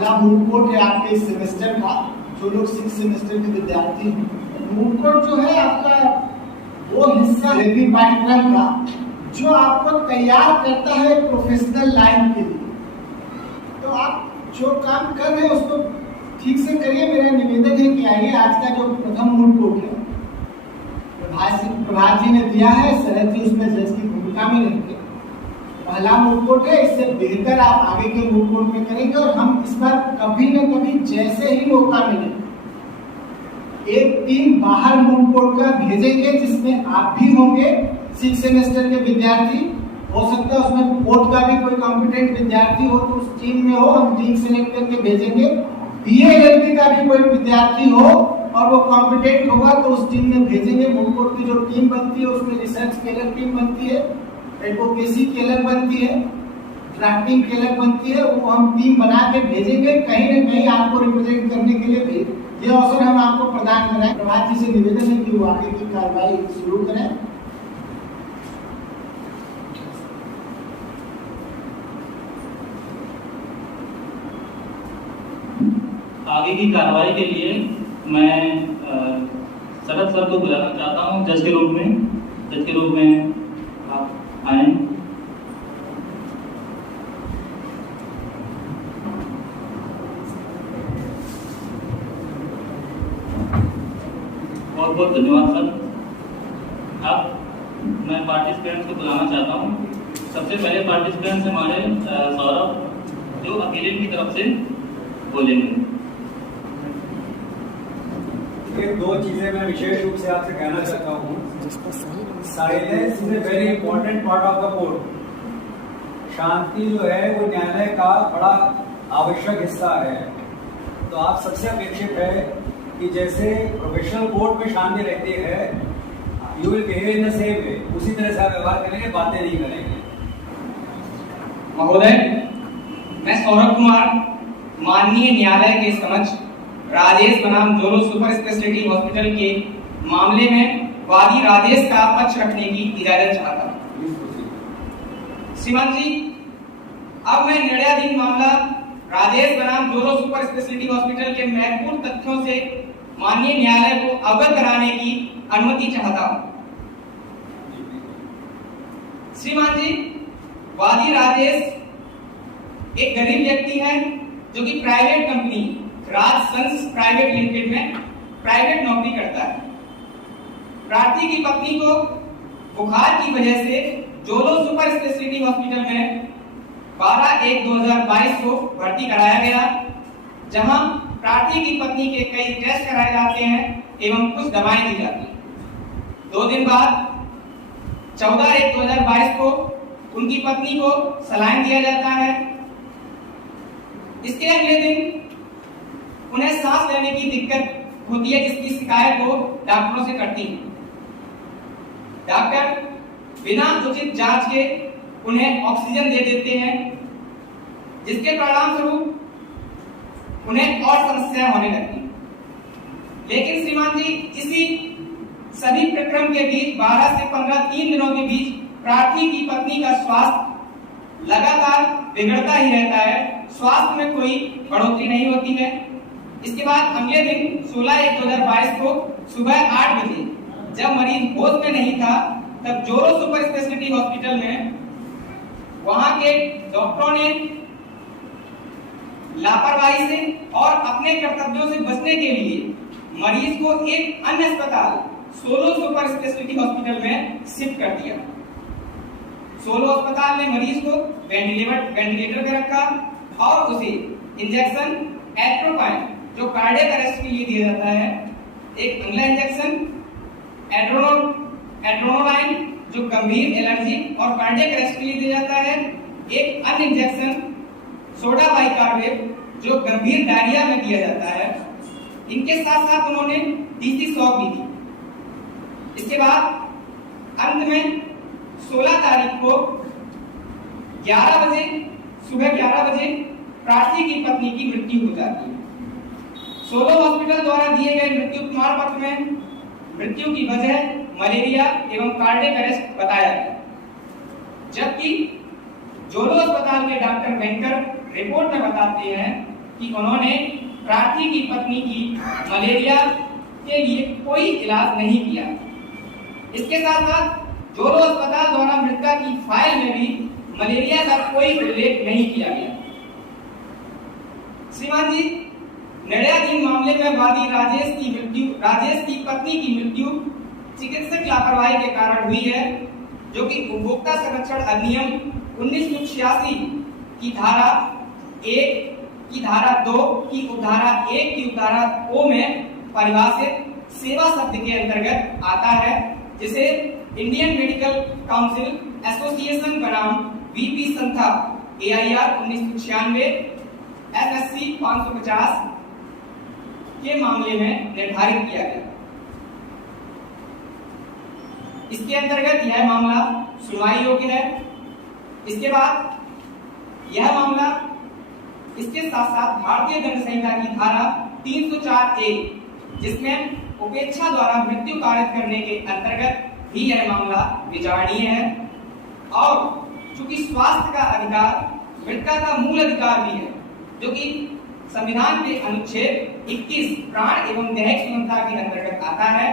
पहला moot court है आपके इस सेमेस्टर का, जो लोग 6 सेमेस्टर के विद्यार्थी हैं। मूड कोर्ट जो है आपका वो हिस्सा हेवी पाठ्यक्रम का जो आपको तैयार करता है प्रोफेशनल लाइन के लिए। तो आप जो काम कर रहे हैं उसको ठीक से करिए। मेरा निवेदन है कि आइए, आज का जो प्रथम मूड कोर्ट है प्रभात जी ने दिया है, शरद जी उसमें जज की भूमिका में रहेंगे। पहला मूड कोर्ट है, इससे बेहतर आप आगे के मूड कोर्ट में करेंगे और हम इस बार कभी न कभी जैसे ही मौका मिले एक टीम बाहर मूड कोर्ट का भेजेंगे जिसमें आप भी होंगे 6 सेमेस्टर के विद्यार्थी। हो सकता है उसमें कोर्ट का भी कोई कॉम्पिटेंट विद्यार्थी हो तो उस टीम में हो, हम टीम सेलेक्ट करके भेजेंगे। बीए का भी कोई विद्यार्थी हो और वो कॉम्पिटेंट होगा तो उस टीम में भेजेंगे। मूड कोर्ट की जो टीम बनती है उसमें रिसर्च की अलग टीम बनती है, एडवोकेसी की अलग बनती है, ड्राफ्टिंग की अलग बनती है, वो हम टीम बना के भेजेंगे। कहीं न कहीं आपको रिप्रेजेंट करने के लिए भी ये अवसर हम आपको प्रदान कराएं। प्रभात जी से निवेदन है कि वो आगे की कार्रवाई शुरू करें। आगे की कार्रवाई के लिए मैं शरद सर को बुलाना चाहता हूं जज के रूप में। जज के रूप में आप आए। बहुत बहुत धन्यवाद सर। अब मैं पार्टिसिपेंट्स को बुलाना चाहता हूं। सबसे पहले पार्टिसिपेंट्स हमारे सौरभ जो अकेले की तरफ से बोलेंगे। ये दो चीजें मैं विशेष रूप से आपसे कहना चाहता हूँ। Silence is a very important part of the court. शांति जो है वो न्यायालय का बड़ा आवश्यक हिस्सा है। तो आप सबसे अपेक्षित है कि जैसे प्रोफेशनल कोर्ट में शांति रहती है, you will behave in the same way, उसी तरह से आप व्यवहार करेंगे, बातें नहीं करेंगे। महोदय, मैं सौरभ कुमार माननीय न्यायालय के समक्ष राजेश बनाम जोरो सुपर स्पेशलिटी हॉस्पिटल के मामले में वादी राजेश का पक्ष रखने की इजाजत चाहता हूं। श्रीमान जी, अब मैं निर्णयाधीन मामला राजेश बनाम जोरो सुपर स्पेशलिटी हॉस्पिटल के महत्वपूर्ण तथ्यों से माननीय न्यायालय को अवगत कराने की अनुमति चाहता हूं। श्रीमान जी, वादी राजेश एक गरीब व्यक्ति है जो कि प्राइवेट कंपनी राज सन्स प्राइवेट लिमिटेड में प्राइवेट नौकरी करता है। प्रार्थी की पत्नी को बुखार की वजह से जोलो सुपर स्पेशलिटी हॉस्पिटल में 12/1/2022 को भर्ती कराया गया, जहां प्रार्थी की पत्नी के कई टेस्ट कराए जाते हैं एवं कुछ दवाएं दी जाती हैं। 2 दिन बाद 14/1/2022 को उनकी पत्नी को सलाइन दिया जाता है। इसके अगले दिन उन्हें सांस लेने की दिक्कत होती है, जिसकी शिकायत वो डॉक्टरों से करती हैं। डॉक्टर बिना उचित जांच के उन्हें ऑक्सीजन दे देते हैं, जिसके परिणाम स्वरूप उन्हें और समस्याएं होने लगती। लेकिन श्रीमान जी, इसी सभी प्रक्रम के बीच 12 से 15 3 दिनों के बीच प्रार्थी की पत्नी का स्वास्थ्य लगातार बिगड़ता ही रहता है। स्वास्थ्य में कोई बढ़ोतरी नहीं होती है। इसके बाद अगले दिन 16/1/2022 को सुबह 8 बजे जब मरीज होश में नहीं था, तब जोरो सुपर स्पेशलिटी हॉस्पिटल में वहां के डॉक्टरों ने लापरवाही से और अपने कर्तव्यों से बचने के लिए मरीज को एक अन्य अस्पताल सोलो सुपर स्पेशलिटी हॉस्पिटल में शिफ्ट कर दिया। सोलो अस्पताल ने मरीज को वेंटिलेटर पे रखा और उसे इंजेक्शन एट्रोपाइन जो कार्डियक अरेस्ट के लिए दिया जाता है, एक अगला इंजेक्शन एड्रेनालाइन जो गंभीर एलर्जी और कार्डियक अरेस्ट के लिए दिया जाता है, एक अन्य इंजेक्शन सोडा बाइकार्बोनेट जो गंभीर डायरिया में दिया जाता है। इनके साथ साथ उन्होंने डीसी शॉक भी दी। इसके बाद अंत में 16 तारीख को 11 बजे सुबह 11 बजे प्रार्थी की पत्नी की मृत्यु हो जाती है। सोलो हॉस्पिटल द्वारा दिए गए मृत्यु प्रमाण पत्र में मृत्यु की वजह मलेरिया एवं कार्डियक अरेस्ट बताया गया, जबकि जोलो अस्पताल के डॉक्टर वेंकर रिपोर्ट में बताते हैं कि उन्होंने प्रार्थी की पत्नी की मलेरिया के लिए कोई इलाज नहीं किया। इसके साथ साथ जोरो अस्पताल द्वारा मृतका की फाइल में भी मलेरिया का कोई उल्लेख नहीं किया गया। श्रीमान जी, निर्णयाधीन मामले में वादी राजेश की पत्नी की मृत्यु चिकित्सक लापरवाही के कारण हुई है, जो कि उपभोक्ता संरक्षण अधिनियम 1986 की धारा 1 की धारा 2 की उपधारा 1 की उपधारा O में परिभाषित सेवा शब्द के अंतर्गत आता है, जिसे इंडियन मेडिकल काउंसिल एसोसिएशन बनाम वीपी संथा AIR 1996 FSC 550 के मामले में निर्धारित किया गया। इसके अंतर्गत यह मामला सुनवाई योग्य है। इसके बाद यह मामला इसके साथ साथ भारतीय दंड संहिता की धारा 304A, जिसमें उपेक्षा द्वारा मृत्यु कारित करने के अंतर्गत भी यह मामला विचारणीय है। और चूंकि स्वास्थ्य का अधिकार मृतका का मूल अधिकार भी है, जो कि संविधान के अनुच्छेद 21 प्राण एवं दैहिक स्वतंत्रता के अंतर्गत आता है,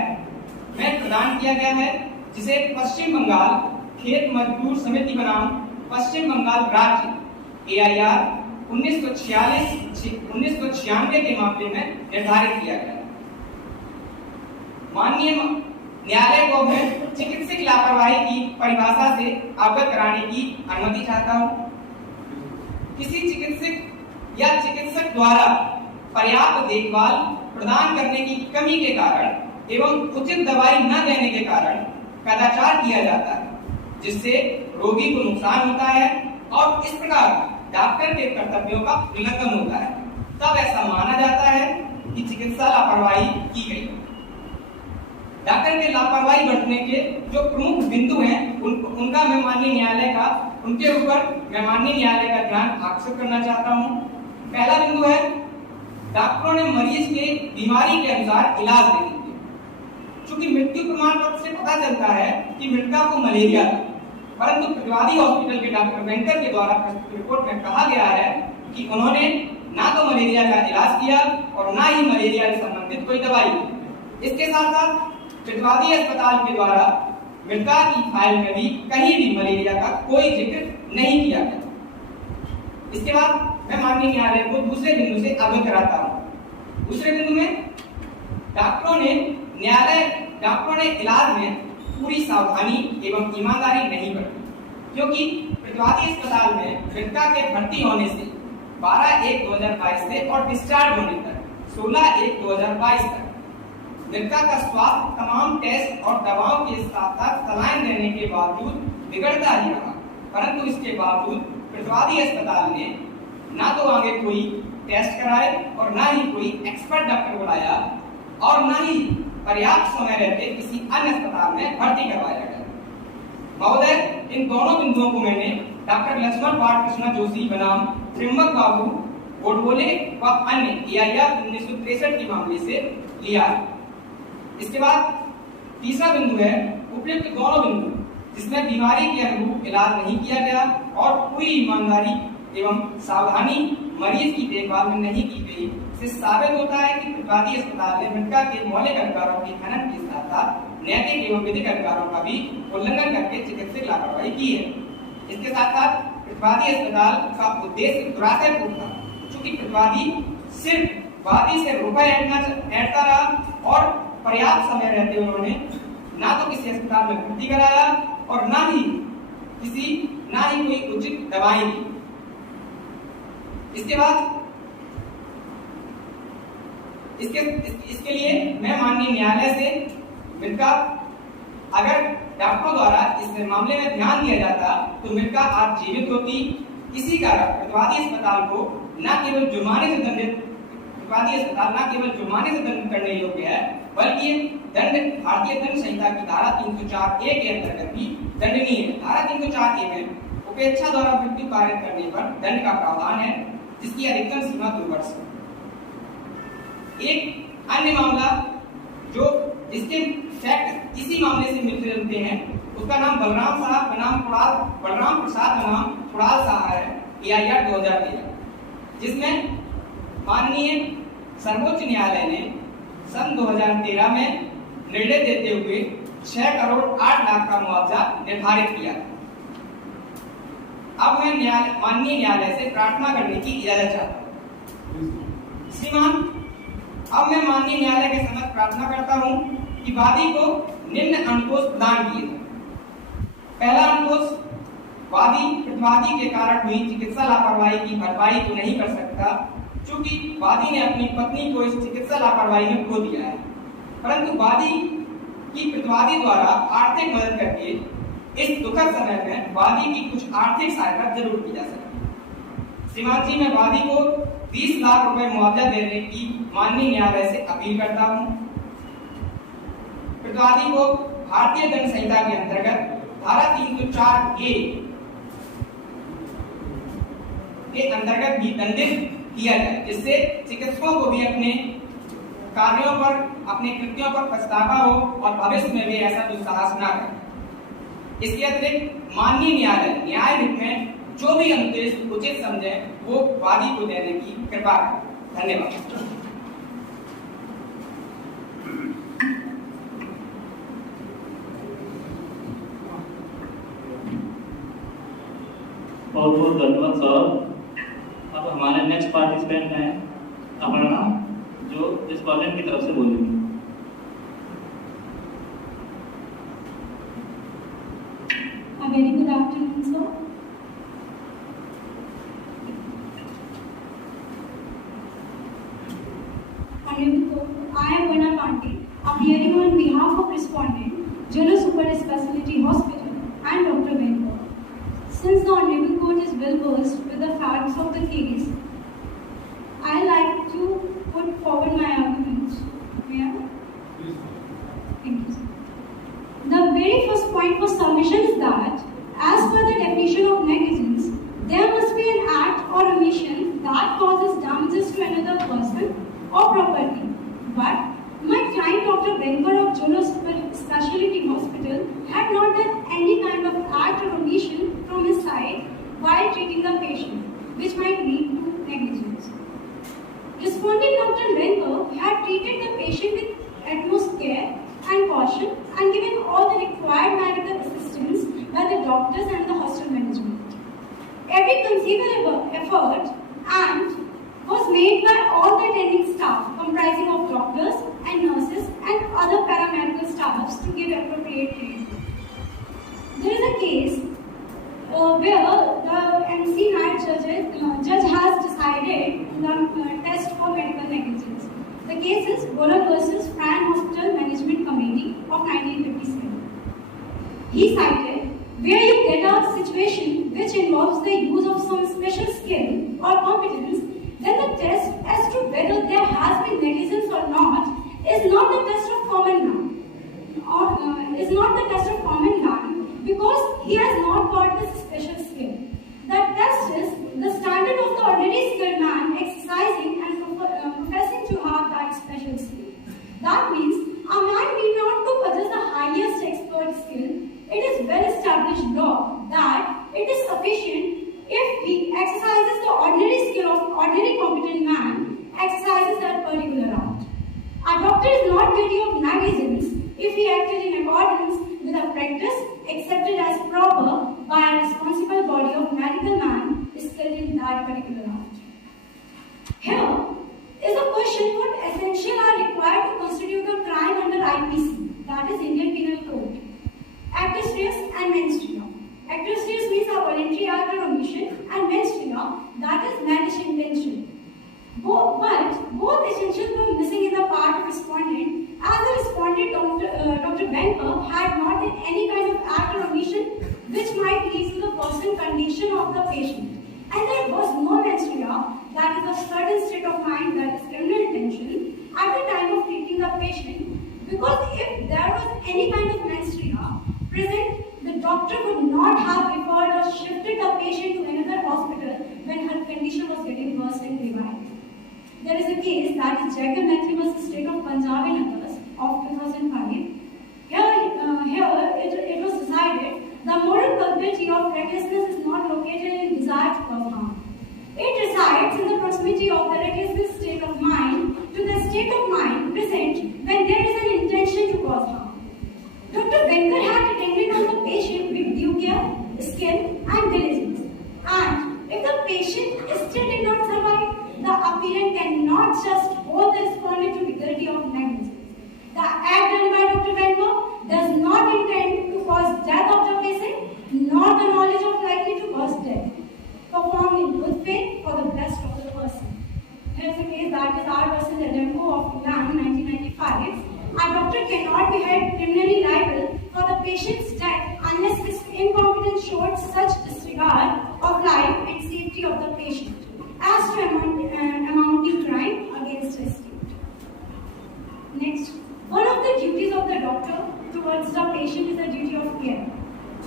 में प्रदान किया गया है, जिसे पश्चिम बंगाल खेत मजदूर समिति बनाम पश्चिम बंगाल राज्य AIR 1996 के मामले में निर्धारित किया गया। माननीय न्यायालय को मैं चिकित्सक लापरवाही की परिभाषा से अवगत कराने की अनुमति चाहता हूं। किसी चिकित्सक या चिकित्सक द्वारा पर्याप्त देखभाल प्रदान करने की कमी के कारण एवं उचित दवाई न देने के कारण कदाचार किया जाता है, जिससे रोगी को नुकसान होता है और इस प्रकार डॉक्टर के कर्तव्यों का उल्लंघन होता है, तब ऐसा माना जाता है कि चिकित्सा लापरवाही की गई। डॉक्टर के लापरवाही बरतने के जो प्रमुख बिंदु हैं, उनका मैं माननीय न्यायालय का उनके ऊपर मैं माननीय न्यायालय का ध्यान आकर्षित करना चाहता हूं। पहला बिंदु है, डॉक्टरों ने मरीज के बीमारी के अनुसार इलाज नहीं किया। चूंकि मृत्यु प्रमाण पत्र से पता चलता है कि मृतका को मलेरिया था, परंतु प्रतिवादी हॉस्पिटल के डॉक्टर वेंकर के द्वारा प्रस्तुत रिपोर्ट में कहा गया है कि उन्होंने ना तो मलेरिया का इलाज किया और ना ही मलेरिया से संबंधित कोई दवाई दी। इसके साथ साथ प्रतिवादी अस्पताल के द्वारा मृतका की फाइल में भी कहीं भी मलेरिया का कोई जिक्र नहीं किया गया। इसके बाद मैं माननीय न्यायालय को दूसरे बिंदु से अवगत कराता हूं। दूसरे बिंदु में डॉक्टरों ने इलाज में पूरी सावधानी एवं ईमानदारी नहीं बरती, क्योंकि प्रतिवादी अस्पताल में मृतका के भर्ती होने से 12/1/2022 से और डिस्चार्ज होने तक 16/1/2022 तक मृतका का स्वास्थ्य तमाम टेस्ट और दवाओं के साथ साथ सलाइन देने के बावजूद बिगड़ता ही रहा, परंतु इसके बावजूद प्रतिवादी अस्पताल ने ना तो आगे कोई टेस्ट कराए और ना ही कोई एक्सपर्ट डॉक्टर बुलाया और ना ही पर्याप्त समय रहते किसी अन्य अस्पताल में भर्ती करवाया गया। महोदय, इन दोनों बिंदुओं को मैंने डॉक्टर लक्ष्मण पाठ कृष्णा जोशी बनाम त्रिम्बक बाबू गोडबोले व अन्य AIR 1963 के मामले से लिया है। इसके बाद तीसरा बिंदु है उपयुक्त दोनों बिंदु जिसमें बीमारी के अनुरूप इलाज नहीं किया गया और पूरी ईमानदारी एवं सावधानी मरीज की देखभाल में नहीं की गई, इससे साबित होता है कि प्रतिवादी अस्पताल ने मृतका के मौलिक अधिकारों के हनन के साथ साथ नैतिक एवं विधिक अधिकारों का भी उल्लंघन करके चिकित्सक लापरवाही की है। इसके साथ साथ प्रतिवादी अस्पताल का उद्देश्य दुराचारपूर्ण था, चूंकि प्रतिवादी सिर्फ वादी से रुपए ऐंठता रहा और पर्याप्त समय रहते उन्होंने ना तो किसी अस्पताल में भर्ती कराया और ना ही कोई उचित दवाई दी। इसके बाद इसके लिए मैं माननीय न्यायालय से मृतका अगर डॉक्टरों द्वारा इस मामले में ध्यान दिया जाता तो मृतका आज जीवित होती। इसी कारण प्रतिवादी अस्पताल को न केवल जुर्माने से दंडित करने योग्य है, बल्कि भारतीय दंड संहिता की धारा 304A के अंतर्गत भी दंडनीय है। धारा 304A में उपेक्षा द्वारा मृत्यु कारित करने पर दंड का प्रावधान है, जिसकी अधिकतम सीमा 2 वर्ष है। एक अन्य मामला जो इसके फैक्ट इसी मामले से मिलते जुलते हैं, उसका नाम बलराम प्रसाद बनाम कुणाल साहा है, AIR 2013, जिसमें माननीय सर्वोच्च न्यायालय ने सन 2013 में निर्णय देते हुए 6 करोड़ 8 लाख का मुआवजा निर्धारित किया। अब मैं माननीय न्यायालय से प्रार्थना करने की इजाजत चाहता हूँ। श्रीमान, अब मैं माननीय न्यायालय के समक्ष प्रार्थना करता हूँ कि वादी को निम्न अनुतोष प्रदान किए जाए। पहला अनुतोष, वादी प्रतिवादी के कारण हुई चिकित्सा लापरवाही की भरपाई तो नहीं कर सकता, क्योंकि वादी ने अपनी पत्नी को इस चिकित्सा लापरवाही में खो दिया है, परंतु वादी की प्रतिवादी द्वारा आर्थिक मदद करके इस दुखद समय में वादी की कुछ आर्थिक सहायता जरूर की जा सकती। श्रीमान जी, मैं वादी को 20 लाख रुपए मुआवजा देने की माननीय न्यायालय से अपील करता हूँ। प्रतिवादी को भारतीय दंड संहिता के अंतर्गत धारा 304A के अंतर्गत भी दंडित किया जाए, जिससे चिकित्सकों को भी अपने कार्यों पर, अपने कृत्यों पर पछतावा हो और भविष्य में भी ऐसा दुस्साहस न करें। इसके अतिरिक्त माननीय न्यायालय न्याय हित में जो भी अनुदेश उचित समझे वो वादी को देने की कृपा करें। धन्यवाद। बहुत बहुत धन्यवाद सर। अब हमारे नेक्स्ट पार्टिसिपेंट हैं अपर्णा, जो रिस्पोंडेंट की तरफ से बोलेंगी। A very good afternoon, sir. Honorable Court, I am Varna Pandey, appearing on behalf of respondent, General Super Specialty Hospital, and Dr. Benko. Since the Honorable Court is well versed with the facts of the case, I like to put forward my arguments. May I? Thank you, sir. The very first point for submission is that, as per the definition of negligence, there must be an act or omission that causes damages to another person or property. But my client, Dr. Benko of General Specialty Hospital, had not done any kind of act or omission from his side while treating the patient, which might lead to negligence. Respondent Dr. Benko had treated the patient with utmost care and caution and given all the required medical assistance by the doctors and the hospital management. Every conceivable effort and was made by all the attending staff comprising of doctors and nurses and other paramedical staffs to give appropriate treatment. There is a case where the MC Nair judge has decided the test for medical negligence. The case is Bola versus Fran Hospital Management Committee of 1957. He cited, where you get a situation which involves the use of some special skill or competence, then the test as to whether there has been negligence or not is not the test of common man. Is not the test of common man because he has not got this special skill. The test is the standard of the ordinary skilled man exercising and professing to have that special skill. That means a man need not to possess the highest expert skill. It is well established law that it is sufficient if he exercises the ordinary skill of ordinary competent man exercises that particular art. A doctor is not guilty of negligence if he acted in accordance with a practice accepted as proper by a responsible body of medical man skilled in that particular art. Here is a question what essential are required to constitute a crime under IPC, that is Indian Penal Code. Actus reus and mens rea. Actus reus means a voluntary act or omission, and mens rea, that is malice intention. But both essentials were missing in the part of respondent, as the respondent Dr. Benko had not done any kind of act or omission which might lead to the worsened condition of the patient. And there was no mens rea, that is a certain state of mind, that is criminal intention, at the time of treating the patient, because if there was any kind of mens rea present, the doctor would not have referred or shifted the patient to another hospital when her condition was getting worse and revived. There is a case, that is Jacob Matthew vs. State of Punjab and others of 2005. Here it was decided the moral culpability of recklessness is not located in desire to cause harm. It resides in the proximity of the recklessness state of mind present when there is an intention to cause harm. Dr. Venkat had attended on the patient with due care, skill and diligence. And if the patient still did not survive, the appellant cannot just hold the respondent to dignity of negligence. The act done by Dr. Venkat does not intend to cause death of the patient, nor the knowledge of likely to cause death. Performed in good faith for the best of the person. Here is a case that is R versus Adamko of Iran, 1995. A doctor cannot be held criminally liable for the patient's death unless his incompetence showed such disregard of life and safety of the patient as to amounting crime against his state. Next, one of the duties of the doctor towards the patient is the duty of care,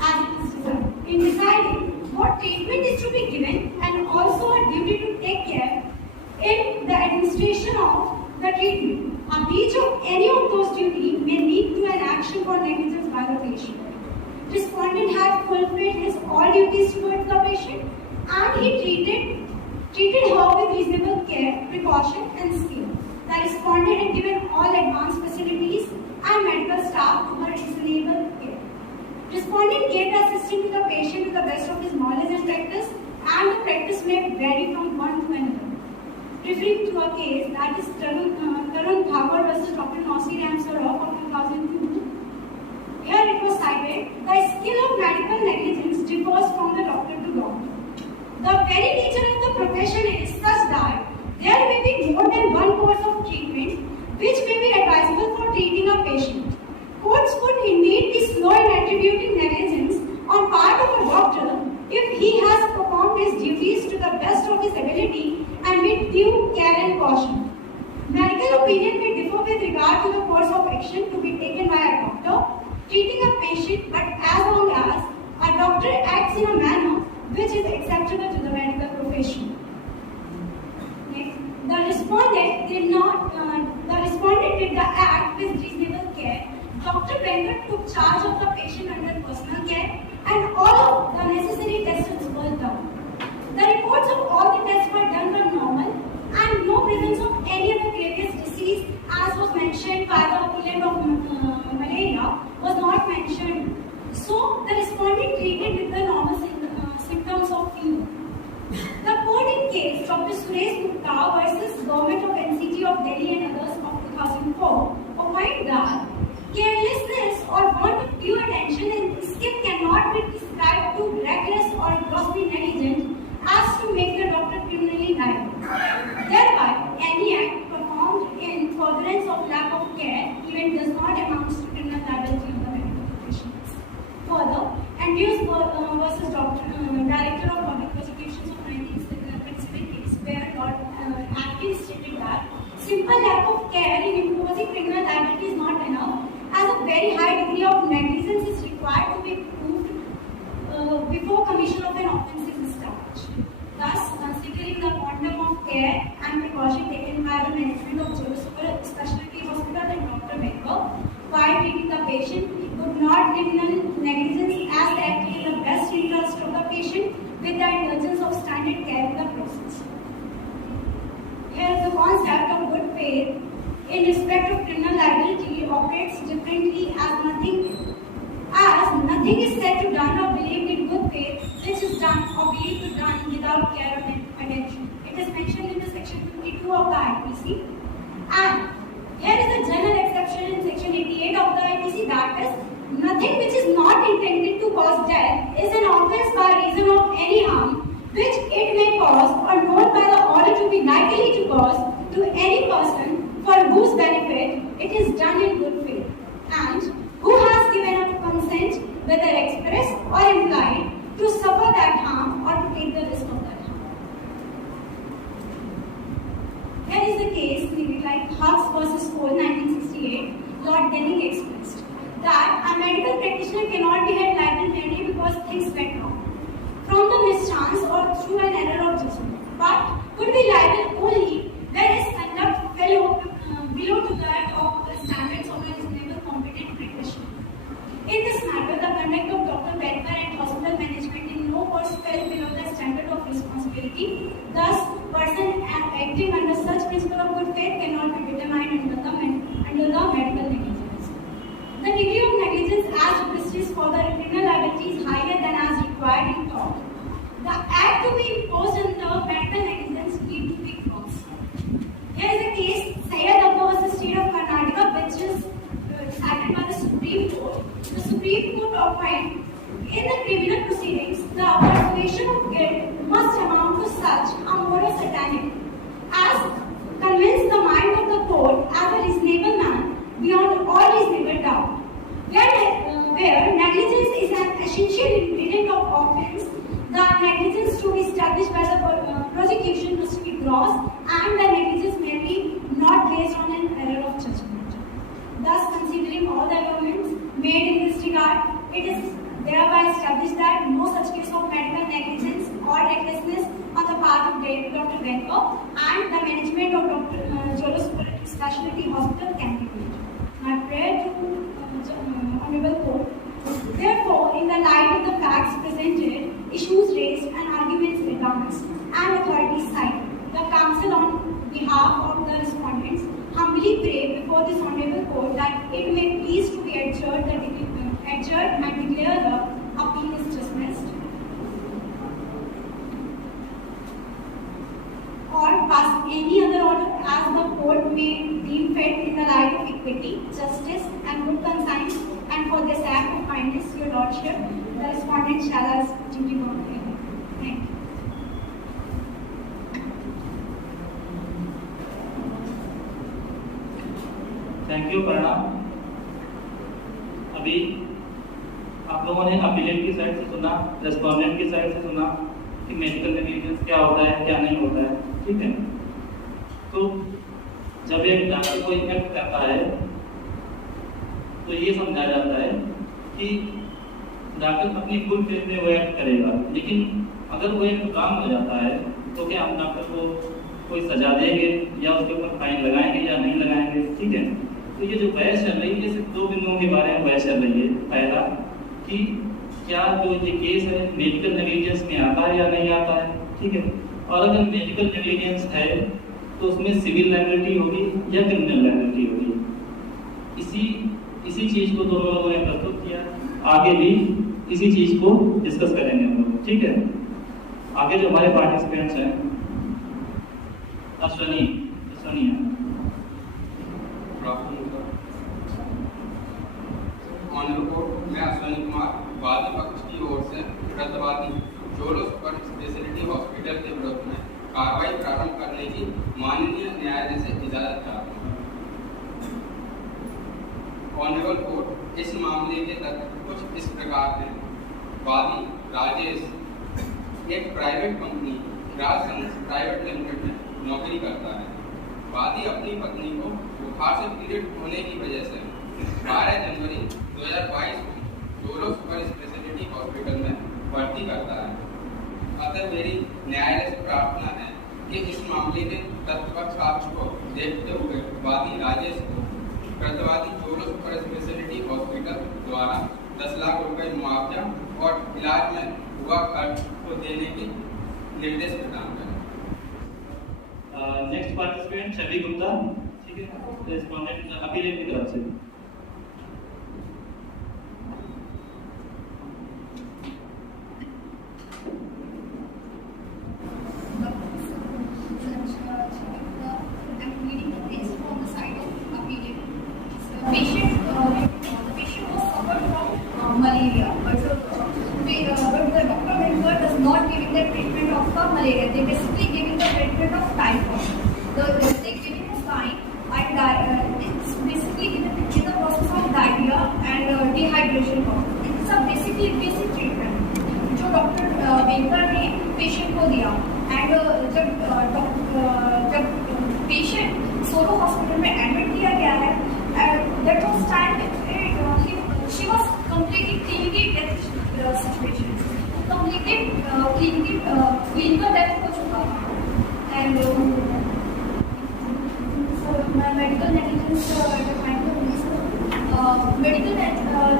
as it is designed. In deciding what treatment is to be given and also a duty to take care in the administration of the treatment. A breach of any of those duties may lead to an action for negligence by the patient. Respondent had fulfilled his all duties towards the patient and he treated her with reasonable care, precaution and skill. The respondent had given all advanced facilities and medical staff to her reasonable care. Respondent gave the assistance to the patient to the best of his knowledge and practice, and the practice may vary from one to another. Referring to a case that is Tarun Thakur versus Dr. Nasir Amsarov of 2002, here it was cited, the skill of medical negligence differs from the doctor to doctor. The very nature of the profession is such that there may be more than one course of treatment which may be advisable for treating a patient. Courts would indeed be slow in attributing negligence on part of a doctor if he has performed his duties to the best of his ability and with due care and caution. Medical opinion may differ with regard to the course of action to be taken by a doctor treating a patient, but as long as a doctor acts in a manner which is acceptable to the medical profession. Next, the respondent did the act with reasonable care. Dr. Venkat took charge of the patient under personal care and all of the necessary tests were done. The reports of all the tests were done were normal and no presence of any other grievous disease as was mentioned by the appellant of malaria was not mentioned. So the respondent treated with the normal symptoms of fever. The court in case Dr. Suresh Gupta versus Government of NCT of Delhi and others of 2004 opined that carelessness or want of due attention in skip cannot be described to reckless or grossly negligent as to make the doctor criminally liable. Thereby, any act performed in furtherance of lack of care even does not amount to criminal liability of the medical professionals. Further, Andrews versus Director of Public Prosecutions of 1927 case, where Lord Atkins stated that simple lack of care in imposing criminal liability is not enough, as a very high degree of negligence is required to be proved before commission of an offence is established. Thus, considering the quantum of care and precaution taken by the management of Jolo Super Specialty Hospital and Dr. Venkat while treating the patient, would not criminal negligence as they acted in the best interest of the patient with the indulgence of standard care in the process. Here the concept of good faith in respect of criminal liability operates differently as nothing is said to done or believed in good faith which is done or believed to done without care or attention. It is mentioned in the section 52 of the IPC, and here is a general exception in section 88 of the IPC, that is, nothing which is not intended to cause death is an offence by reason of any harm which it may cause or known by the order to be likely to cause to any person for whose benefit it is done in good faith, and who has given up consent, whether express or implied, to suffer that harm or to take the risk of that harm. Here is the case like Hux versus Cole, 1968. Lord Denning expressed that a medical practitioner cannot be held liable merely because things went wrong from the mischance or through an error of judgment, but could be liable only where his conduct fell below to that of the standards of a reasonable competent practitioner. In this matter, the conduct of Dr. Becker and hospital management in no course fell below the standard of responsibility. Thus, person acting under such principle of good faith cannot be determined for the criminal liability is higher than as required in tort. The act to be imposed under medical negligence need to be crossed. Here is a case, Syed Abba versus State of Karnataka, which is decided by the Supreme Court. The Supreme Court opined in the criminal proceedings, the observation of guilt must amount to such a moral certainty as convince the mind of the court as a reasonable man beyond all reasonable doubt. Where negligence is an essential ingredient of offense, the negligence to be established by the prosecution must be gross, and the negligence may be not based on an error of judgment. Thus, considering all the arguments made in this regard, it is thereby established that no such case of medical negligence or recklessness on the part of Dr. Venko and the management of Dr. Jolo Specialty Hospital can be made. My prayer to Honorable Court. Therefore, in the light of the facts presented, issues raised and arguments advanced, and authorities cited, the Council on behalf of the respondents humbly pray before this Honorable Court that it may please to be adjourned and declare the appeal is dismissed, or pass any other order as the court may deem fit in the light of equity, justice, and good conscience. And for this act of kindness, Your Lordship, the respondent shall as duty bound. Thank you. Thank you प्रणाम। अभी आप लोगों ने appellate की side से सुना, respondent की side से सुना कि मेडिकल नेग्लिजेंस क्या होता है, क्या नहीं होता है, ठीक है। तो जब एक डॉक्टर को एक्ट करता है तो ये समझा जाता है कि डॉक्टर अपनी फुल फेथ में वो एक्ट करेगा, लेकिन अगर वो एक्ट काम हो जाता है तो क्या हम डॉक्टर को कोई सजा देंगे या उसके ऊपर फाइन लगाएंगे या नहीं लगाएंगे, ठीक है। तो ये जो बहस चल रही है, सिर्फ दो बिंदुओं के बारे में बहस चल रही है। पहला कि क्या जो ये केस है मेडिकल नेग्लिजेंस में आता है या नहीं आता है, ठीक है। और अगर मेडिकल नेग्लिजेंस है तो उसमें सिविल लायबिलिटी होगी या क्रिमिनल लायबिलिटी होगी। इसी चीज को दोनों लोगों ने प्रस्तुत किया, आगे भी इसी चीज को डिस्कस करेंगे हम लोग, ठीक है। आगे जो हमारे पार्टिसिपेंट्स हैं, अश्वनी मैं अश्वनी कुमार वादी पक्ष की ओर से प्रतिवादी जोलो सुपर स्पेशलिटी हॉस्पिटल के विरोध में कार्रवाई प्रारंभ करने की माननीय न्यायालय से इजाजत चाहता हूँ। ऑनरेबल कोर्ट, इस मामले के तथ्य कुछ इस प्रकार हैं। वादी राजेश एक प्राइवेट कंपनी राज प्राइवेट लिमिटेड में नौकरी करता है। वादी अपनी पत्नी को बुखार से पीड़ित होने की वजह से 12 जनवरी 2022 को जोलो सुपर स्पेशलिटी हॉस्पिटल में भर्ती करता है। अतः मेरी न्यायालय से प्रार्थना है कि इस मामले के तथ्य साक्ष्य को देखते हुए वादी राजेश को प्रतिवादी जोलो सुपर स्पेशलिटी हॉस्पिटल द्वारा 10 लाख रुपए मुआवजा और इलाज में हुआ खर्च को देने की निर्देश प्रदान करें। नेक्स्ट पार्टिसिपेंट छवि गुप्ता, ठीक है, रेस्पोंडेंट अपीलेंट की तरफ से। Malaria, but the doctor member does not giving the treatment of the malaria. They basically giving the treatment of typhoid. They giving a sign and it's basically in the process of diarrhea and dehydration process. It's a basic treatment जो doctor Wenkar ने patient को दिया। And जब patient solo hospital में admit किया गया है, that was time she was completely clinically death situation, completely clinical death हो चुका था। And medical negligence defined the police medical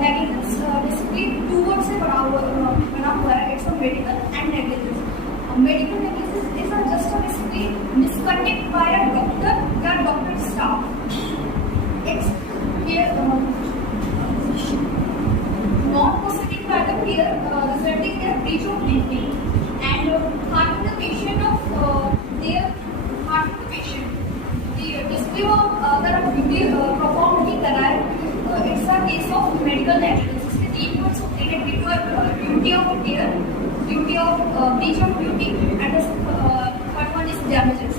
negligence basically two words से बना हुआ है। It's a medical and negligence. Medical negligence is just a basically misconduct by a doctor or doctor staff. It's here not medical negligence. इसमें 3 points होते हैं: duty of care, duty of breach of duty, and the third one is damages.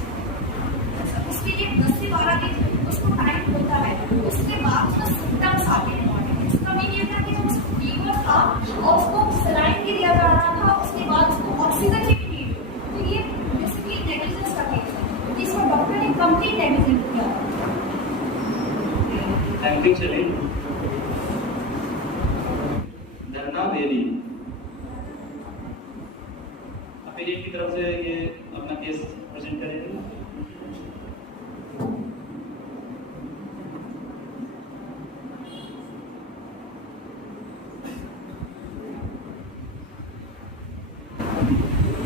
उसके लिए 10 से 12 दिन उसको time होता है, उसके बाद उसका सिम्टम्स आते हैं बॉडी में। इसका मीन ये था कि जब उसको फीवर था और उसको सलाइन भी दिया जा रहा था, उसके बाद उसको ऑक्सीजन की भी नीड, तो ये बेसिकली नेग्लिजेंस का केस है, जिसमें डॉक्टर ने कंप्लीट नेग्लिजेंस किया। Thank you. चलिए धरना बेरी अपीलेट की तरफ से ये अपना केस प्रेजेंट करेंगे।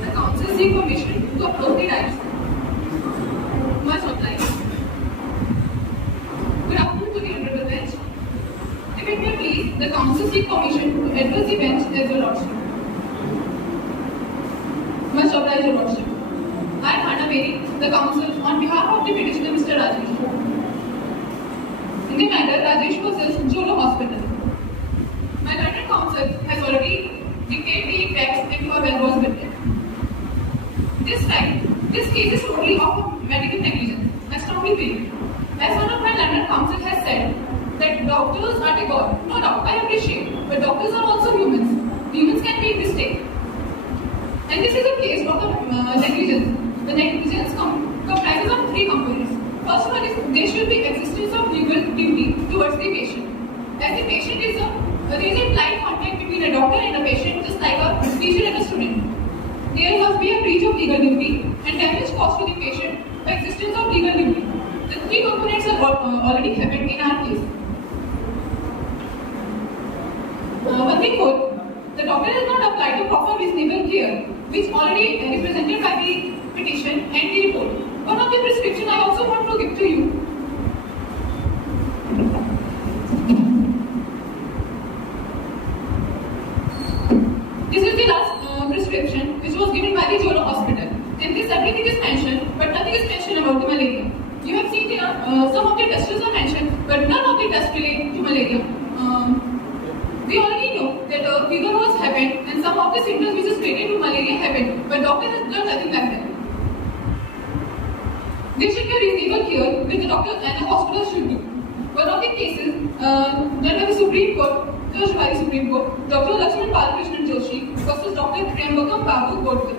The council seek permission to approach the rights. Much obliged. Good afternoon to the honorable bench. If it may please, the council seek permission to address the bench as your lordship. Much obliged, your lordship. I, Hana Mary, the council, on behalf of the petitioner Mr. Rajesh, in the matter Rajesh possessed Jolo Hospital. My learned counsel has already dictated the facts and you are well versed with it. This case is totally of medical negligence. I strongly believe. As one of my learned counsel has said, that doctors are the god. No doubt, I appreciate. But doctors are also humans. Humans can make mistakes. And this is a case of the negligence. The negligence comprises of 3 components. First one is there should be existence of legal duty towards the patient. As the patient is there is a implied contact between a doctor and a patient, just like a teacher and a student. There must be a breach of legal duty and damage caused to the patient by existence of legal duty. The 3 components are already happened in our case. One thing more, the doctor has not applied to proper reasonable care, which already represented by the petition and the report. One of the prescription I also want to give to you. This is the last prescription which was given by the Jolo Hospital. In this everything is mentioned, but nothing is mentioned about the malaria. You have seen here some of the tests are mentioned, but none of the tests relate to malaria. We already know that fever was happened and some of the symptoms which is related to malaria happened, but doctor has done nothing like that. There should be a reasonable care which the doctor and the hospital should do. One of the cases done by the Supreme Court, judged by the Supreme Court, Dr. Lakshman Balakrishnan Joshi versus Dr. Triambakam Babu Godkar.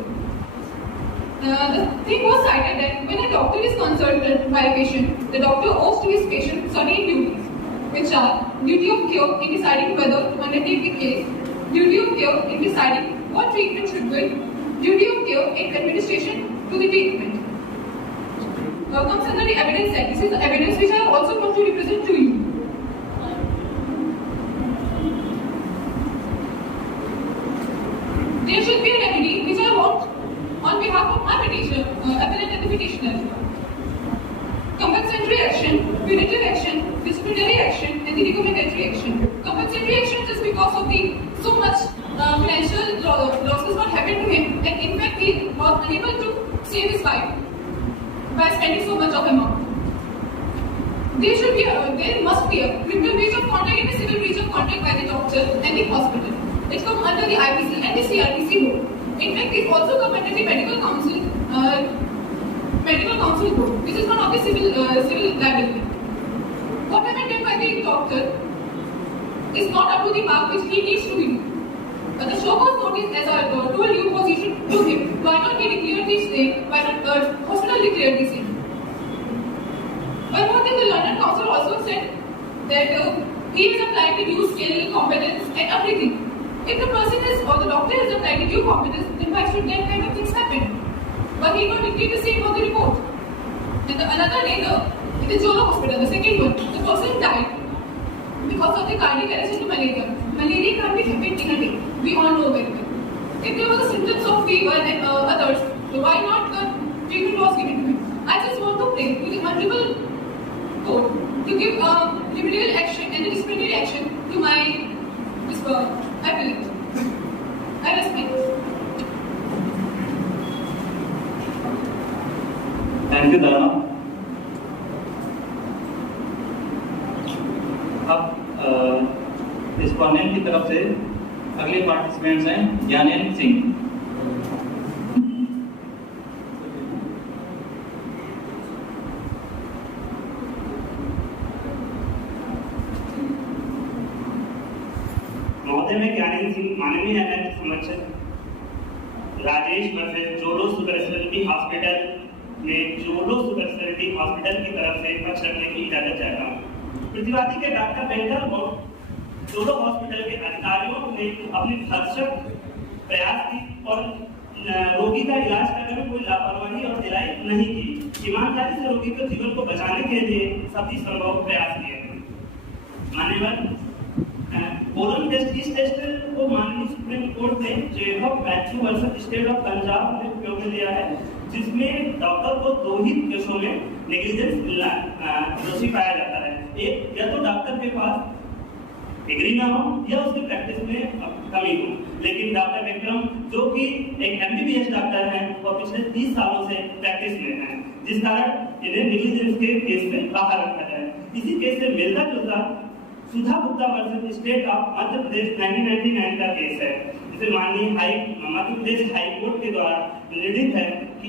The thing was cited that when a doctor is consulted by a patient, the doctor owes to his patient certain duties, which are duty of care in deciding whether to undertake the case, duty of care in deciding what treatment should be, duty of care in administration to the treatment. Comes under the evidence set. This is the evidence which I have also come to represent to you. There should be a remedy which I want on behalf of my petitioner, appellant and the petitioner. Compensatory action, punitive action, disciplinary action, and the recommendatory action. Compensatory action just because of the so much financial losses what happened to him, and in fact he was unable to save his life by spending so much of amount. There must be a criminal breach of contract and a civil breach of contract by the doctor and the hospital. It comes under the IPC and the CRPC code. In fact, it also comes under the medical council code, which is one of the civil liability. What has been done by the doctor is not up to the mark which he needs to be. But the show cause notice, as I told you, was issued to him. Why not he declared this same? Why not hospital declared this same? But what the London Council also said that he has applied the due skill, competence, and everything. If the person is or the doctor has applied the due competence, then why should that kind of things happen? But he not declared the same on the report. And another day, in the Jolo Hospital, the second one, the person died because of the cardiac arrest to malaria. Malaria can't be happened in a day. We all know very well. If there was symptoms of fever and others, so why not the treatment was given to him? I just want to pray to the honorable court to give remedial action and the disciplinary action to my appellant. I respect this. Thank you दाना। अब respondent की तरफ से अगले participants हैं ज्ञानेंद्र सिंह। महोदय, मैं ज्ञानेंद्र सिंह माननीय न्यायालय के समक्ष Rajesh versus Jolo super speciality hospital में जोलो सुपर स्पेशलिटी हॉस्पिटल की तरफ से पक्ष रखने की इजाजत चाहता हूँ। प्रतिवादी के डॉक्टर वेंकर और जोलो हॉस्पिटल के अधिकारियों ने अपने भरसक प्रयास की और रोगी का इलाज करने में कोई लापरवाही और ढिलाई नहीं की। ईमानदारी से रोगी के जीवन को बचाने के लिए सभी संभव प्रयास किए। मान्यवर, कोरोना टेस्ट इस टेस्ट को माननीय सुप्रीम कोर्ट ने Jacob Matthew versus state of Punjab में उपयोग में लिया है, जिसमें डॉक्टर को 2 ही केसों में नेग्लिजेंस दोषी पाया जाता है। एक, या तो डॉक्टर के पास डिग्री ना हो या उसकी प्रैक्टिस में कमी हो। लेकिन डॉक्टर विक्रम, जो कि एक एमबीबीएस डॉक्टर हैं और पिछले 30 सालों से प्रैक्टिस में हैं, जिस कारण इन्हें नेग्लिजेंस के केस में बाहर रखा जाए। इसी केस से मिलता जुलता सुधा Gupta versus state of Madhya Pradesh 1999 का केस है, जिसे माननीय मध्य प्रदेश हाई कोर्ट के द्वारा निर्णित है कि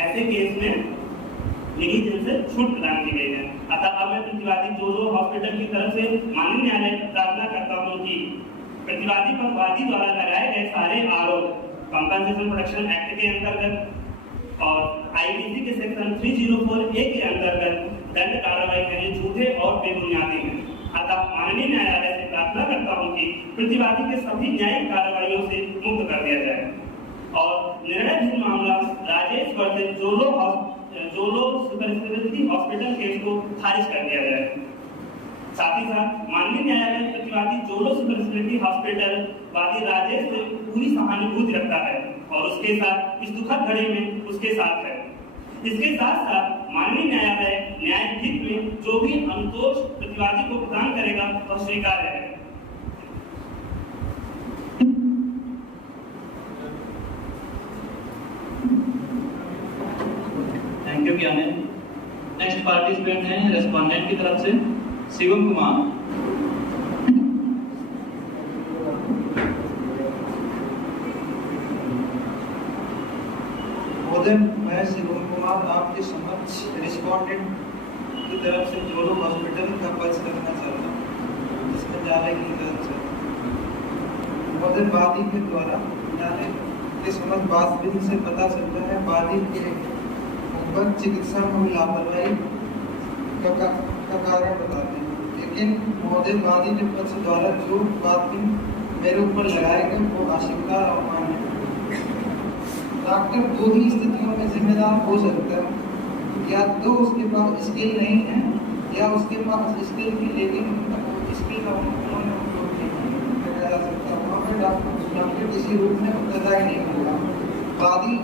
ऐसे केस में नेग्लिजेंस से छूट प्रदान की गई है। अतः अब मैं प्रतिवादी जोलो हॉस्पिटल की तरफ से माननीय न्यायालय से प्रार्थना करता हूँ कि प्रतिवादी पर वादी द्वारा लगाए गए सारे आरोप कंपनसेशन प्रोटेक्शन एक्ट के अंतर्गत और आईपीसी के सेक्शन 304A के अंतर्गत दंड कार्रवाई के लिए झूठे और बेबुनियादी हैं। अतः माननीय न्यायालय से प्रार्थना करता हूँ कि प्रतिवादी के सभी न्यायिक कार्रवाइयों से मुक्त कर दिया जाए और निर्णय मामला Rajesh versus Jolo super speciality hospital case को खारिज कर दिया जाए। साथ ही साथ माननीय न्यायालय प्रतिवादी जोलो सुपर स्पेशलिटी हॉस्पिटल वादी राजेश से पूरी सहानुभूति रखता है और उसके साथ इस दुखद घड़ी में उसके साथ है। इसके साथ साथ माननीय न्यायालय न्यायिक में जो भी अनुतोष प्रतिवादी को प्रदान करेगा वह स्वीकार्य है। Thank you Gyanendra. Next participant हैं रेस्पोंडेंट की तरफ से शिवम कुमार। महोदय, मैं शिवम कुमार आपके समक्ष रिस्पोंडेंट की तरफ से जोलो हॉस्पिटल का पक्ष रखना चाहता हूँ, जिसमें न्यायालय की इजाजत चाहता हूँ। महोदय, वादी के द्वारा न्यायालय के समक्ष बातचीत से पता चलता है वादी के ऊपर चिकित्सा में लापरवाही का कारण बताते हैं, लेकिन महोदय वादी के पक्ष द्वारा जो बातचीत मेरे ऊपर लगाए गए वो अस्वीकार और अमान्य है। डॉक्टर 2 ही स्थितियों में जिम्मेदार हो सकता है, या तो उसके पास स्किल नहीं है या उसके पास स्किल थी लेकिन स्किल का उन्होंने उपयोग नहीं किया जा सकता। वहाँ पर डॉक्टर किसी रूप में मुतदा ही नहीं होगा। वादी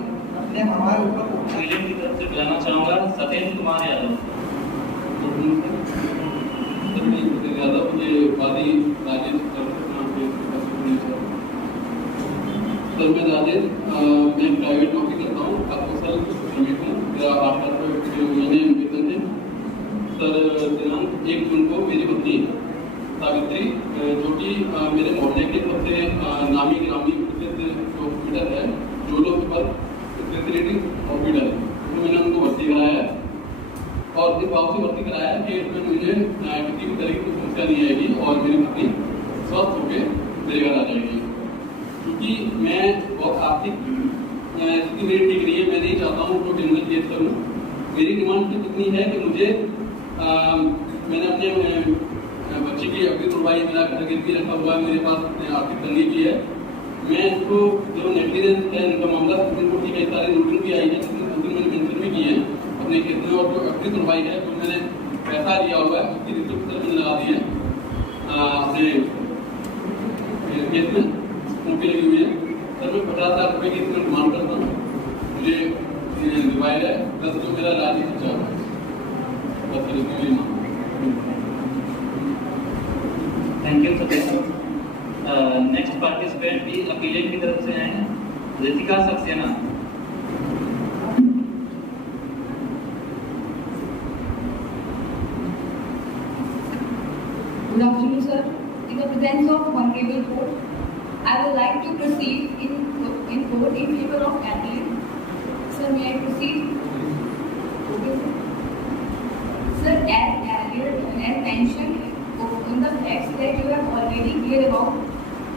ने हमारे ऊपर विलियम की तरफ से बुलाना चाहूँगा सत्येंद्र कुमार यादव। यादव, ये वादी राजेश सर, मैं राजेश, मैं प्राइवेट नौकरी करता हूँ, अकुशल श्रमिक हूँ। मेरा 8 लाख रुपये महीने वेतन है। सर, दिनांक 1 जून को मेरी पत्नी सावित्री, जो कि मेरे मोहल्ले के सबसे नामी गिरामी प्रसिद्ध जो हॉस्पिटल है जोलो सुपर स्पेशलिटी हॉस्पिटल, तो मैंने उनको भर्ती कराया है और इस बात से भर्ती कराया है कि इसमें मुझे किसी भी तरह की समस्या नहीं आएगी और मेरी पत्नी स्वस्थ होकर मेरे घर आ जाएगी। क्योंकि मैं बहुत आर्थिक स्थिति मेरी ठीक नहीं है, मैं नहीं चाहता हूँ उसको क्रिमिनल केस करूँ। मेरी डिमांड इतनी है कि मुझे मैंने अपने बच्चे की अग्नि तुड़वाई, मेरा घर गिरवी रखा हुआ है, मेरे पास आर्थिक तंगी भी है। मैं इसको जो नेग्लिजेंस है इनका मामला सुप्रीम कोर्ट की कई सारी नोटिस भी आई है, जिसमें मैंने मेंशन भी किए हैं अपने केस में, और जो अग्नि तुड़वाई है जो मैंने पैसा लिया हुआ है उसकी रिसिप्ट सर मैंने लगा दी है अपने केस में, उनकी लगी हुई है। सर, मैं 50,000 रुपये की इसमें डिमांड करता हूँ, मुझे दिवाइड है प्लस जो मेरा राजी खर्चा है बस मेरी मांग। Thank you Satyendra. Next participant भी अपीलेट की तरफ से हैं Ritika Saxena. Good afternoon sir. the presence of Honorable Court, I would like to proceed in court in favor of appellant. Sir, may I proceed? Okay, sir. Sir, as mentioned in the facts that you have already cleared about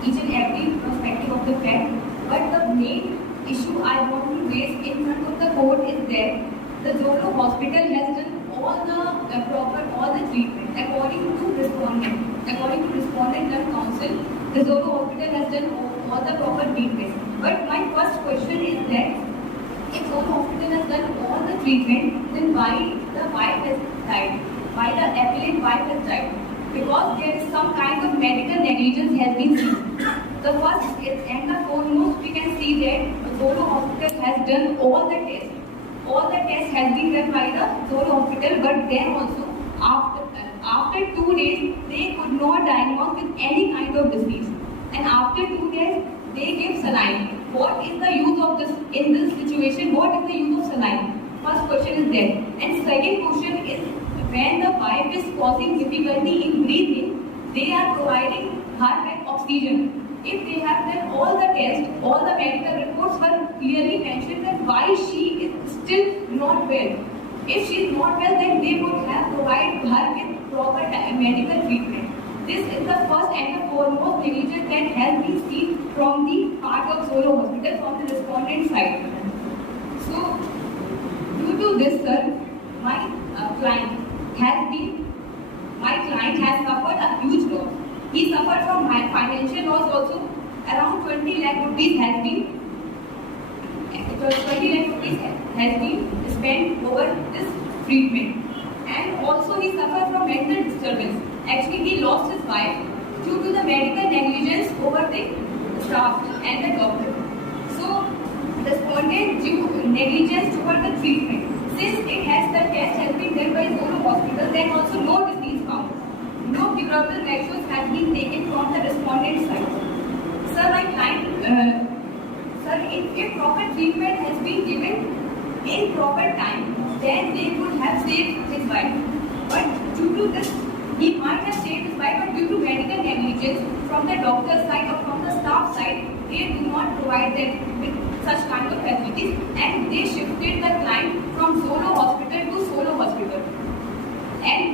each and every perspective of the fact, but the main issue I want to raise in front of the court is that the Zolo Hospital has done all the treatment according to respondent and counsel. The Zolo Hospital has done all the proper treatment. But my first question is that if Zolo Hospital has done all the treatment, then why the wife has died? Why the appellant wife has died? Because there is some kind of medical negligence has been seen. The first and the foremost, we can see that Zolo Hospital has done all the tests. All the tests has been done by the Zolo Hospital, but then also after 2 days they could not diagnose with any kind of disease. And after 2 days they gave saline. What is the use of this in this situation? What is the use of saline? First question is that. And second question is, when the wife is causing difficulty in breathing, they are providing her with oxygen. If they have done all the tests, all the medical reports were clearly mentioned that why she is still not well. If she is not well, then they would have provided her with proper medical treatment. This is the first and the foremost negligence that has been seen from the part of Zolo Hospital from the respondent side. So, due to this, sir, my client has suffered a huge loss. He suffered from financial loss also. Around 20 lakh rupees has been spent over this treatment. And also he suffered from mental disturbance. Actually, he lost his wife due to the medical negligence over the staff and the doctor. So, respondent due negligence toward the treatment. Since the test has been done by Zolo Hospital, then also no disease found. No behavioral measures have been taken from the respondent side. Sir, my client, if proper treatment has been given in proper time, then they would have saved his wife. But due to this, he might have saved his wife, but due to medical negligence from the doctor's side or from the staff side, they do not provide them with such kind of facilities, and they shifted the client from Zolo Hospital to Solo Hospital. And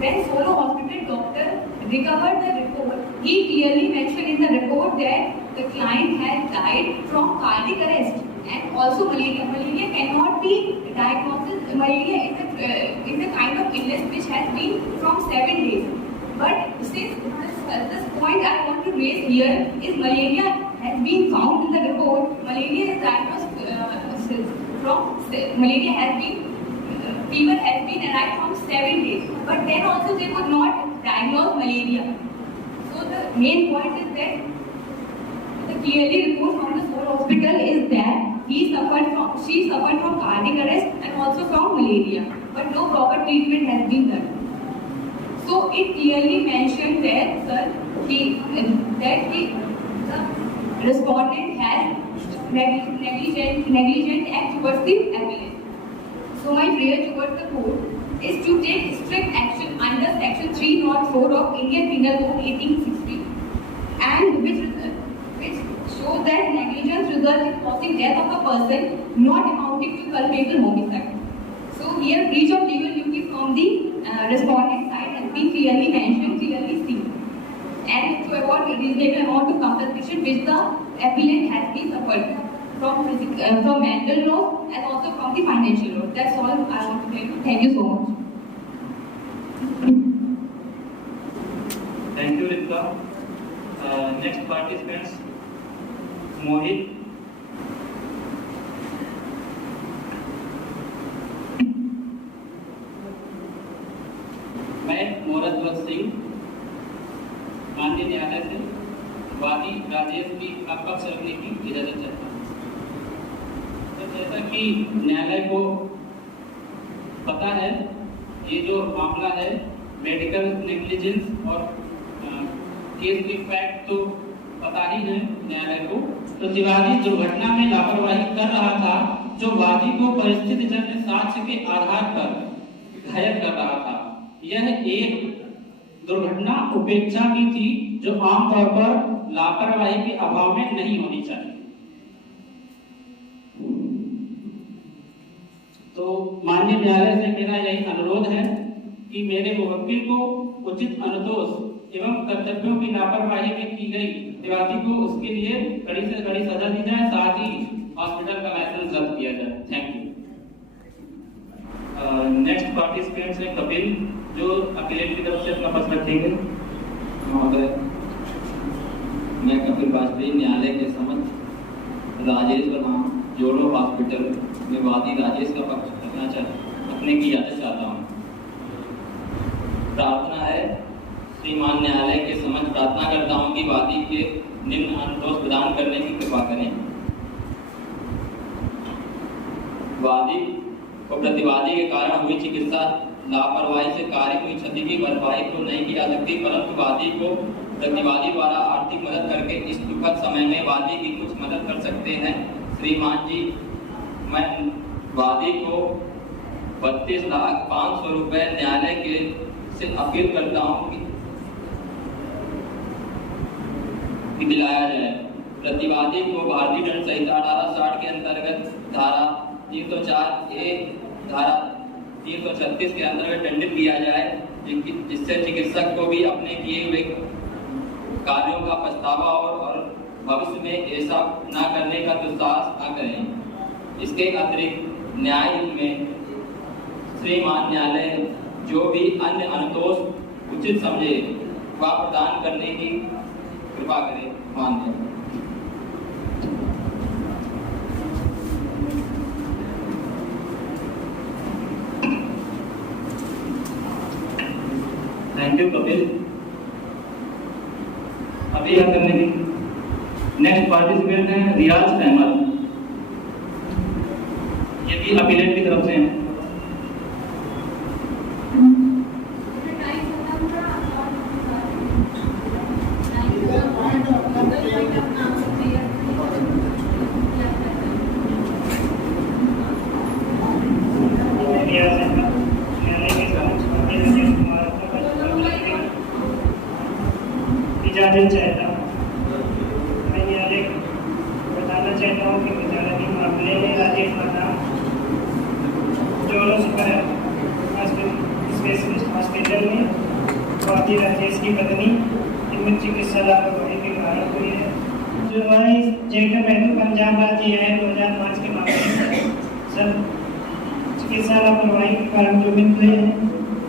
when Solo Hospital doctor recovered the report, he clearly mentioned in the report that the client had died from cardiac arrest. And also malaria. Malaria cannot be diagnosed. Malaria is a kind of illness which has been from 7 days. But since this point I want to raise here is malaria has been found in the report. Malaria is diagnosed malaria has been fever has been arrived from 7 days. But then also they could not diagnose malaria. So the main point is that the clearly report from the Solo Hospital is that she suffered from cardiac arrest and also from malaria, but no proper treatment has been done. So it clearly mentioned that, sir, the respondent has negligent act towards the appellant. So my prayer towards the court is to take strict action under Section 304 of Indian Penal Code 1860, and which shows that negligence results in causing death of a person not amounting to culpable homicide. So here breach of legal duty from the respondent side has been clearly mentioned, clearly seen. And to avoid reasonable amount of compensation which the appellant has been suffered from mental loss and also from the financial loss. That's all I want to tell you. Thank you so much. Thank you, Rita. Next participants, Mohit. मैं मोहरत सिंह माननीय न्यायालय से वादी राजेश की पक्ष रखने की इजाजत चाहता हूँ। तो जैसा कि न्यायालय को पता है, ये जो मामला है मेडिकल नेग्लिजेंस और केस के फैक्ट तो पता ही है न्यायालय को। तो तिवारी दुर्घटना में लापरवाही कर रहा था, जो वादी को परिस्थितिजन्य साक्ष्य के आधार पर घायल कर रहा था। यह एक दुर्घटना उपेक्षा की थी, जो आमतौर पर लापरवाही के अभाव में नहीं होनी चाहिए। तो माननीय न्यायालय से मेरा यही अनुरोध है कि मेरे मुवक्किल को उचित अनुतोष एवं कर्तव्यों की लापरवाही में की गई प्रतिवादी को उसके लिए कड़ी से कड़ी सजा दी जाए, साथ ही हॉस्पिटल का लाइसेंस रद्द किया जाए। Thank you. नेक्स्ट पार्टिसिपेंट है कपिल, जो अपीलेट की तरफ से अपना प्रश्न रखेंगे। महोदय, मैं कपिल वाजपेयी न्यायालय के समक्ष राजेश वर्मा जोड़ो हॉस्पिटल में वादी राजेश का पक्ष रखने की इजाजत चाहता हूँ। प्रार्थना है, श्रीमान न्यायालय के समक्ष प्रार्थना करता हूँ कि वादी के निम्न अनुरोध प्रदान करने की कृपा करें। वादी को प्रतिवादी के कारण हुई चिकित्सा लापरवाही से कार्य हुई क्षति की भरपाई को नहीं की जा सकती, परंतु वादी को प्रतिवादी द्वारा आर्थिक मदद करके इस दुखद समय में वादी की कुछ मदद कर सकते हैं। श्रीमान जी, मैं वादी को 32,05,000 रुपए न्यायालय के से अपील करता हूँ कि दिलाया जाए। प्रतिवादी को भारतीय दंड संहिता 1860 के अंतर्गत धारा 304A, धारा 336 के अंतर्गत दंडित किया जाए, जिससे चिकित्सक को भी अपने किए हुए कार्यों का पछतावा और भविष्य में ऐसा न करने का दुस्साहस न करें। इसके अतिरिक्त न्यायालय में श्रीमान न्यायालय जो भी अन्य अनुतोष उचित समझे वह प्रदान करने की कृपा करे। मान्य। Thank you Kapil. अभी यह करने की नेक्स्ट पार्टिसिपेंट है रियाज अहमद, ये भी अपीलेट की तरफ से हैं। इजाजत चाहता हूँ। मैं न्यायालय बताना चाहता हूँ कि विचाराधीन मामले में राजेश माता जोड़ो सुपर स्पेशलिस्ट हॉस्पिटल में वादी राजेश की पत्नी निम्न चिकित्सा लापरवाही के कारण हुई है, जो है जेकर महतो पंजाब राज्य है 2005 के मामले में सर चिकित्सा लापरवाही के कारण जो मिले हैं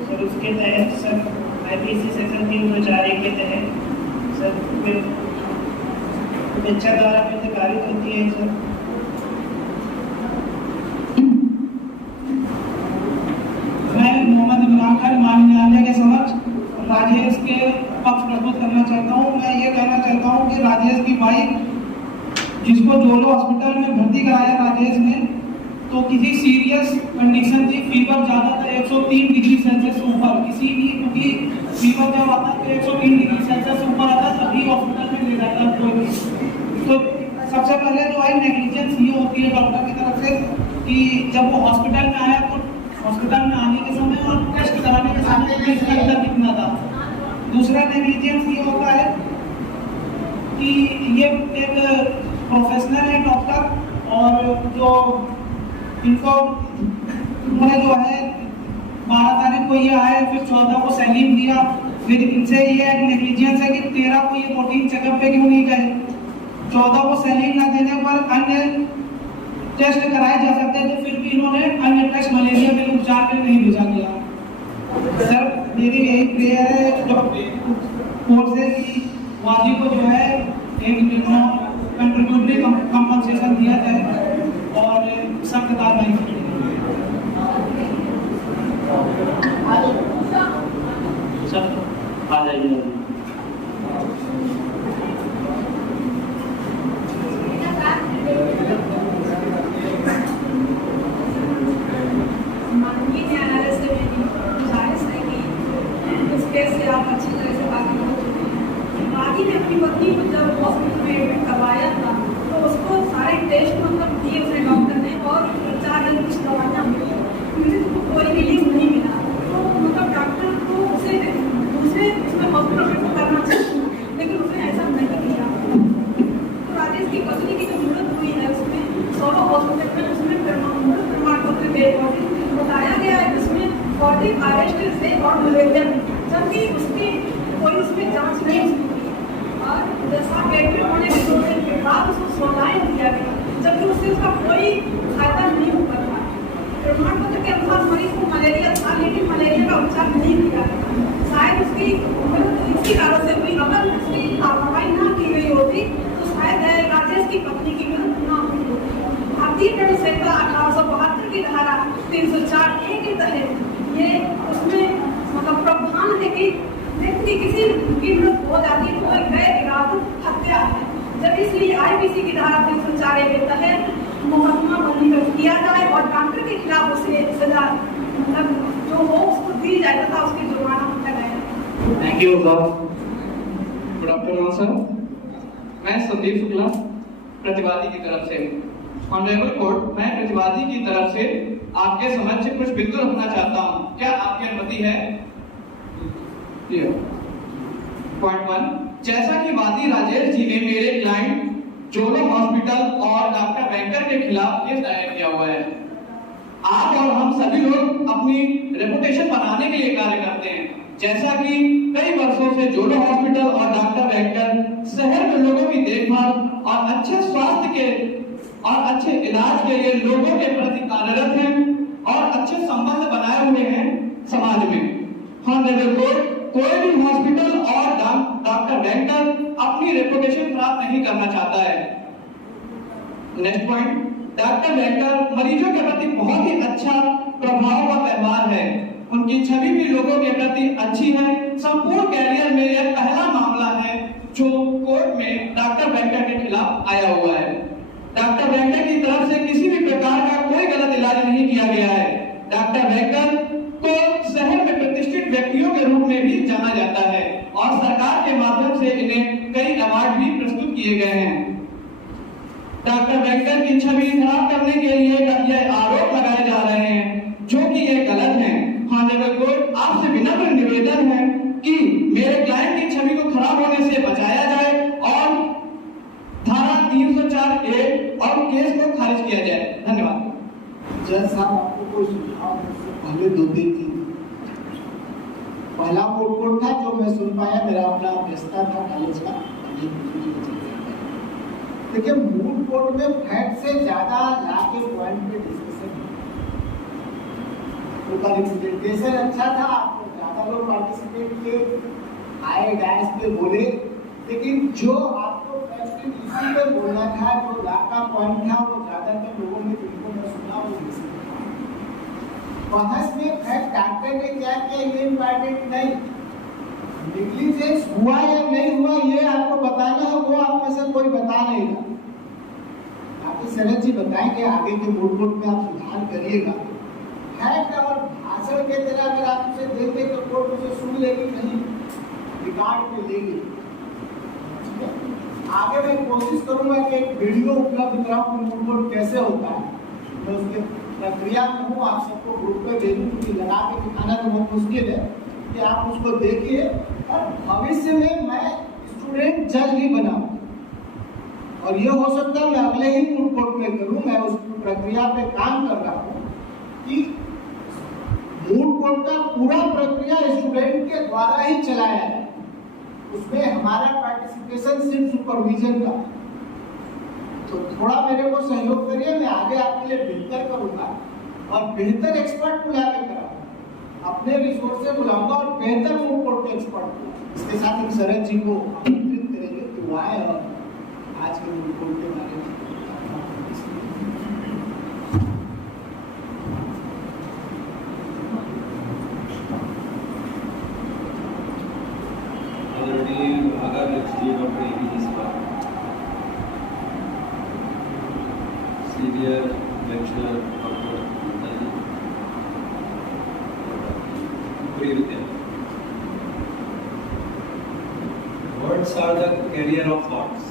सर, उसके तहत सर IPC सेक्शन 304 के तहत सर बच्चा द्वारा प्रतिकारित होती है। सर मैं मोहम्मद इमरान खान माननीय न्यायालय के समक्ष राजेश के पक्ष प्रस्तुत करना चाहता हूँ। मैं ये कहना चाहता हूँ कि राजेश की वाइफ, जिसको जोलो हॉस्पिटल में भर्ती कराया राजेश ने, तो किसी सीरियस कंडीशन थी, फीवर ज़्यादा था 103 डिग्री सेल्सियस ऊपर, किसी भी क्योंकि फीवर जब आता है तो 103 डिग्री सेल्सियस ऊपर आता है तभी हॉस्पिटल में ले जाता है कोई भी। तो सबसे पहले जो है नेग्लिजेंस ये होती है डॉक्टर की तरफ से कि जब वो हॉस्पिटल में आया तो हॉस्पिटल में आने के समय और टेस्ट कराने के समय इसका अंदर कितना था। दूसरा नेग्लिजेंस ये होता है कि ये एक प्रोफेशनल है डॉक्टर, और जो इनको उन्होंने जो है 12 तारीख को ये आए, फिर 14 को सैलीन दिया, फिर इनसे ये एक नेग्लिजेंस है कि 13 को ये रूटीन चेकअप पे क्यों नहीं गए, 14 को सैलीन न देने पर अन्य टेस्ट कराए जा सकते थे, फिर भी इन्होंने अन्य टेस्ट मलेरिया के उपचार के नहीं भेजा गया। सर मेरी यही प्रेयर है कोर्ट से कि वादी को जो है एक कंट्रीब्यूटरी कंपनसेशन दिया जाए और सख्त कार्रवाई की जाए। आ जाइए। माननीय न्यायालय से मेरी गुजारिश है कि इस केस से आप अच्छी तरह से बात कर चुके हैं। वादी ने अपनी पत्नी को जब हॉस्पिटल में एडमिट करवाया था तो उसको सारे टेस्ट मतलब दिए थे डॉक्टर ने, और 4 दिन रिकॉर्डिंग बताया गया है जिसमें 40 अरेस्ट थे और मलेरिया, जबकि उसकी कोई उसमें जांच नहीं हुई और जैसा एडमिट होने के 2 दिन के बाद उसको सोलाइन दिया गया, जबकि उससे उसका कोई फायदा नहीं हुआ था। प्रमाण पत्र के अनुसार मरीज को मलेरिया था, लेकिन मलेरिया का उपचार नहीं किया गया। शायद उसकी इसी कारण से हुई, अगर उसकी कार्रवाई ना की गई होती तो शायद राजेश की पत्नी की मृत्यु ना हुई होती। भारतीय दंड संहिता 1872 की धारा 304A के तहत ये उसमें मतलब प्रावधान है कि व्यक्ति किसी की मृत्यु हो जाती है तो एक गैर इरादत हत्या है। जब इसलिए IPC की धारा 304A के तहत मुकदमा पंजीकृत किया जाए और डॉक्टर के खिलाफ उसे सजा मतलब जो हो उसको दी जाए तथा उसकी जुर्माना लगाया। Thank you sir. Good afternoon sir, मैं संदीप शुक्ला प्रतिवादी की तरफ से ऑनरेबल कोर्ट, मैं प्रतिवादी की तरफ से आपके समक्ष कुछ बिंदु रखना चाहता हूं, क्या आपकी अनुमति है? पॉइंट 1, जैसा कि वादी राजेश जी ने मेरे क्लाइंट जोलो हॉस्पिटल और डॉक्टर बैंकर के खिलाफ केस दायर किया हुआ है। आप और हम सभी लोग अपनी रेपुटेशन बनाने के लिए कार्य करते हैं, जैसा कि कई वर्षों से जोलो हॉस्पिटल और डॉक्टर बैंकर शहर में लोगों की देखभाल और अच्छे स्वास्थ्य के और अच्छे इलाज के लिए लोगों के प्रति कार्यरत हैं और अच्छे संबंध बनाए हुए हैं समाज में। ऑनरेबल कोर्ट, कोई भी हॉस्पिटल और डॉक्टर बैंकर अपनी रेपुटेशन खराब नहीं करना चाहता है। नेक्स्ट पॉइंट, डॉक्टर बैंकर मरीजों के प्रति बहुत ही अच्छा प्रभाव का व्यवहार है, उनकी छवि भी लोगों के प्रति अच्छी है। संपूर्ण कैरियर में यह पहला मामला है जो कोर्ट में डॉक्टर बैंकर के खिलाफ आया हुआ है। डॉक्टर बैंकर की तरफ से किसी भी प्रकार का कोई गलत इलाज नहीं किया गया है। डॉक्टर बैंकर को शहर में प्रतिष्ठित व्यक्तियों के रूप में भी जाना जाता है और सरकार के माध्यम से इन्हें कई अवार्ड भी प्रस्तुत किए गए हैं। डॉक्टर बैंकर की छवि खराब करने के लिए यह आरोप लगाए जा रहे हैं जो कि ये गलत है। ऑनरेबल कोर्ट, आपसे विनम्र निवेदन है कि मेरे क्लाइंट की छवि को खराब होने से बचाया जाए और धारा 304A और केस को खारिज किया जाए। धन्यवाद। जज साहब, आपको कोई सुझाव पहले 2-3 चीज। पहला कोर्ट था जो मैं सुन पाया, मेरा अपना व्यस्तता था कॉलेज का। देखिए, मूल कोर्ट में फैक्ट से ज्यादा ला के पॉइंट पे डिस्कशन उनका रिप्रेजेंटेशन अच्छा था, आपको ज्यादा लोग पार्टिसिपेट किए, आए डायस पे बोले, लेकिन जो आपको फैक्ट इश्यू पे बोलना था, जो ला का पॉइंट था, वो ज्यादातर लोगों ने जिनको मैं सुना वो नहीं। बहस में फैक्ट डॉक्टर ने क्या किया ये इम्पोर्टेंट नहीं, नेग्लिजेंस हुआ या नहीं हुआ ये आपको बताना है, वो आप में से कोई बता नहीं रहा। आपको शरद जी बताएंगे आगे के मूड कोर्ट में आप सुधार करिएगा। फैक्ट और भाषण के तरह अगर आप उसे देंगे तो कोर्ट उसे सुन लेगी, नहीं रिकॉर्ड में लेगी। आगे मैं कोशिश करूंगा कि एक वीडियो उपलब्ध कराऊं कि मूड कोर्ट कैसे होता है, तो उसके प्रक्रिया में हूँ, आप सबको ग्रुप पे भेजूं, क्योंकि लगा के दिखाना तो बहुत मुश्किल है कि आप उसको देखिए और भविष्य में मैं स्टूडेंट जज ही बनाऊं और ये हो सकता है मैं अगले ही मूड कोर्ट में करूं। मैं उस प्रक्रिया पे काम कर रहा हूं कि मूड कोर्ट का पूरा प्रक्रिया स्टूडेंट के द्वारा ही चलाया है, उसमें हमारा पार्टिसिपेशन सिर्फ सुपरविजन का। तो थोड़ा मेरे को सहयोग करिए, मैं आगे आपके लिए बेहतर करूंगा और बेहतर एक्सपर्ट बुला के कराऊंगा, अपने रिसोर्स से बुलाऊंगा और बेहतर मूड कोर्ट के एक्सपर्ट बुलाऊंगा। इसके साथ हम शरद जी को आमंत्रित करेंगे कि वो आए और आज के मूड कोर्ट के बारे में senior lecturer Dr. Words are the carrier of thoughts.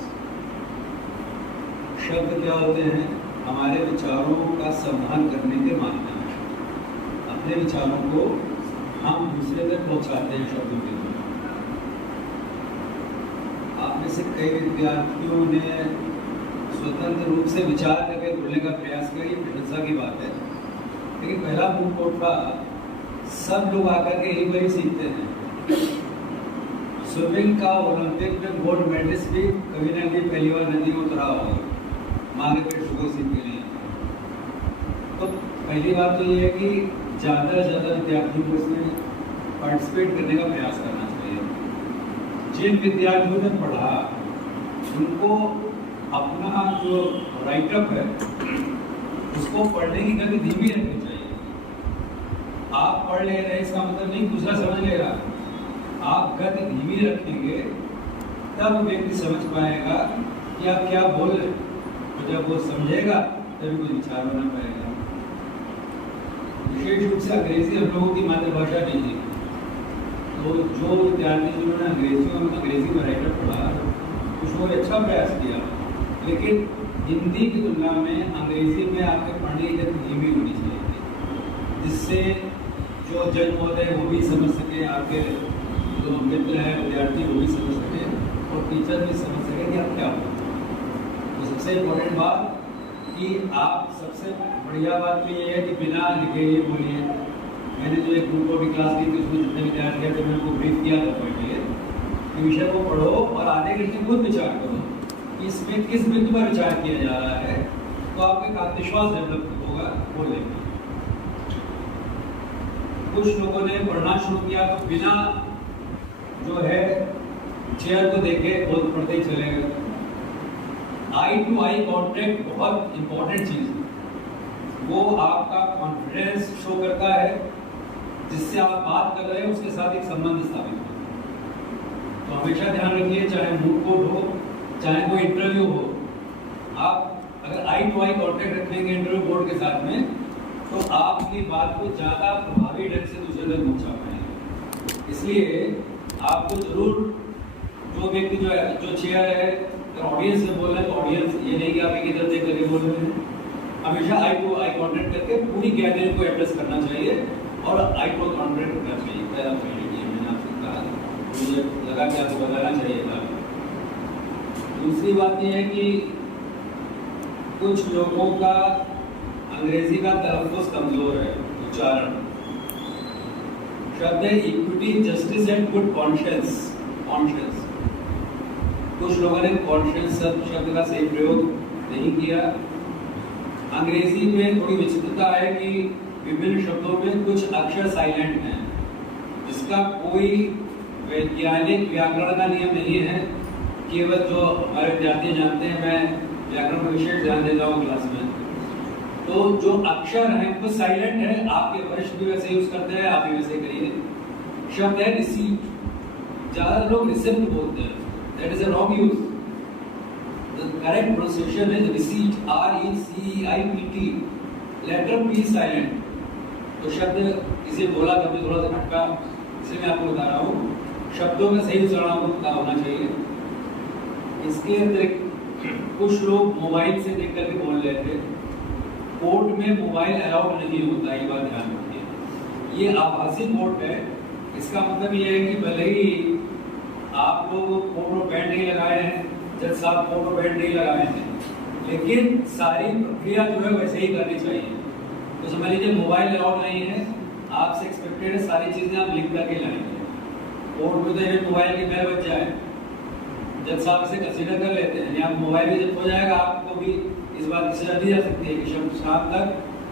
शब्द क्या होते हैं? हमारे विचारों का संवहन करने के माध्यम। अपने विचारों को हम दूसरे तक पहुंचाते हैं शब्दों के द्वारा। आप में से कई विद्यार्थियों ने स्वतंत्र रूप से विचार करके बोलने का प्रयास किया, ये प्रशंसा की बात है। लेकिन पहला मूव कोर्ट था, सब लोग आकर के एक बार ही सीखते हैं। स्विमिंग का ओलंपिक में गोल्ड मेडलिस्ट भी कभी ना कभी पहली बार नदी में उतरा होगा मांगे पेट शुगर सीख के लिए। तो पहली बात तो ये है कि ज़्यादा से ज़्यादा विद्यार्थियों को इसमें पार्टिसिपेट करने का प्रयास करना चाहिए। जिन विद्यार्थियों ने पढ़ा उनको अपना जो राइटअप है उसको पढ़ने की गति धीमी रखनी चाहिए। आप पढ़ ले रहे इसका मतलब नहीं दूसरा समझ लेगा। आप गति धीमी रखेंगे तब व्यक्ति समझ पाएगा कि आप क्या बोल रहे हैं। तो जब वो समझेगा तभी कोई विचार बना पाएगा। विशेष रूप से अंग्रेजी हम लोगों की मातृभाषा नहीं है, तो जो विद्यार्थी जिन्होंने अंग्रेजी में राइटअप पढ़ा कुछ लोगों ने अच्छा प्रयास किया, लेकिन हिंदी की तुलना में अंग्रेजी में आपके पढ़ने की गति धीमी होनी चाहिए, जिससे जो जज होते हैं वो भी समझ सके, आपके जो मित्र हैं विद्यार्थी वो भी समझ सके और टीचर भी समझ सके कि आप क्या हो। तो सबसे इम्पोर्टेंट बात कि आप सबसे बढ़िया बात तो ये है कि बिना लिखे ये बोलिए। मैंने जो एक ग्रुप की क्लास की थी उसमें जितने विद्यार्थी हैं तो मैंने उनको ब्रीफ किया था बैठिए कि विषय को पढ़ो और आधे घंटे खुद विचार करो कि इसमें किस बिंदु पर विचार किया जा रहा है, तो आपका एक आत्मविश्वास डेवलप होगा बोलने में। कुछ लोगों ने पढ़ना शुरू किया तो बिना जो है चेयर को देखे बहुत पढ़ते ही चले गए। आई टू आई कॉन्टेक्ट बहुत इंपॉर्टेंट चीज है। वो आपका कॉन्फिडेंस शो करता है, जिससे आप बात कर रहे हैं उसके साथ एक संबंध स्थापित हो। तो हमेशा ध्यान रखिए, चाहे मूड कोर्ट हो चाहे कोई इंटरव्यू हो, आप अगर आई टू आई कॉन्टेक्ट रखेंगे इंटरव्यू बोर्ड के साथ में तो आपकी बात को ज्यादा प्रभावी ढंग से दूसरे तक पहुंचा पाएंगे। इसलिए आपको जरूर जो व्यक्ति जो चेयर है ऑडियंस से बोल रहे हैं तो ऑडियंस ये नहीं कि आप एक इधर देख करके बोल रहे हैं, हमेशा आई टू आई कॉन्टेक्ट करके पूरी गैदरिंग को एड्रेस करना चाहिए और आई टू कॉन्टेक्ट करना चाहिए। पहला पॉइंट ये मैंने आपसे कहा, मुझे लगा कि आपको बताना चाहिए था। दूसरी बात यह है कि कुछ लोगों का अंग्रेजी का तलफ़ुज़ कमजोर है, उच्चारण। शब्द है equity, justice and good conscience. कुछ लोगों ने कॉन्शियंस शब्द का सही प्रयोग नहीं किया। अंग्रेजी में थोड़ी विचित्रता है कि विभिन्न शब्दों में कुछ अक्षर साइलेंट हैं, जिसका कोई वैज्ञानिक व्याकरण का नियम नहीं है। केवल जो हमारे विद्यार्थी जानते हैं, मैं व्याकरण पर विशेष ध्यान देता हूँ क्लास में। तो जो अक्षर हैं वो साइलेंट है, आपके वरिष्ठ भी वैसे यूज करते हैं, आप भी वैसे करिए। शब्द है रिसीप्ट, ज्यादा लोग रिसिप्ट बोलते हैं, that is a wrong use. The correct pronunciation is receipt, RECEIPT, letter P silent. तो शब्द इसे बोला कभी थोड़ा सा खटका, इसलिए मैं आपको बता रहा हूँ शब्दों में सही उच्चारण आपको पता होना चाहिए। इसके अतिरिक्त कुछ लोग मोबाइल से देख करके बोल रहे थे। कोर्ट में मोबाइल अलाउड नहीं होता, ये बात ध्यान रखिए। ये आभासी कोर्ट है, इसका मतलब ये है कि भले ही आप लोग फोटो बैंड नहीं लगाए हैं, जज साहब फोटो बैंड नहीं लगाए हैं, लेकिन सारी प्रक्रिया जो है वैसे ही करनी चाहिए। तो समझ लीजिए मोबाइल अलाउड नहीं है, आपसे एक्सपेक्टेड है सारी चीजें आप लिख करके लाएंगे। कोर्ट में तो ये मोबाइल की बेल बज जाए, जज साहब से कंसीडर कर लेते हैं, यानी आप मोबाइल भी जब हो जाएगा आपको भी इस बात की सजा दी जा सकती है कि शाम तक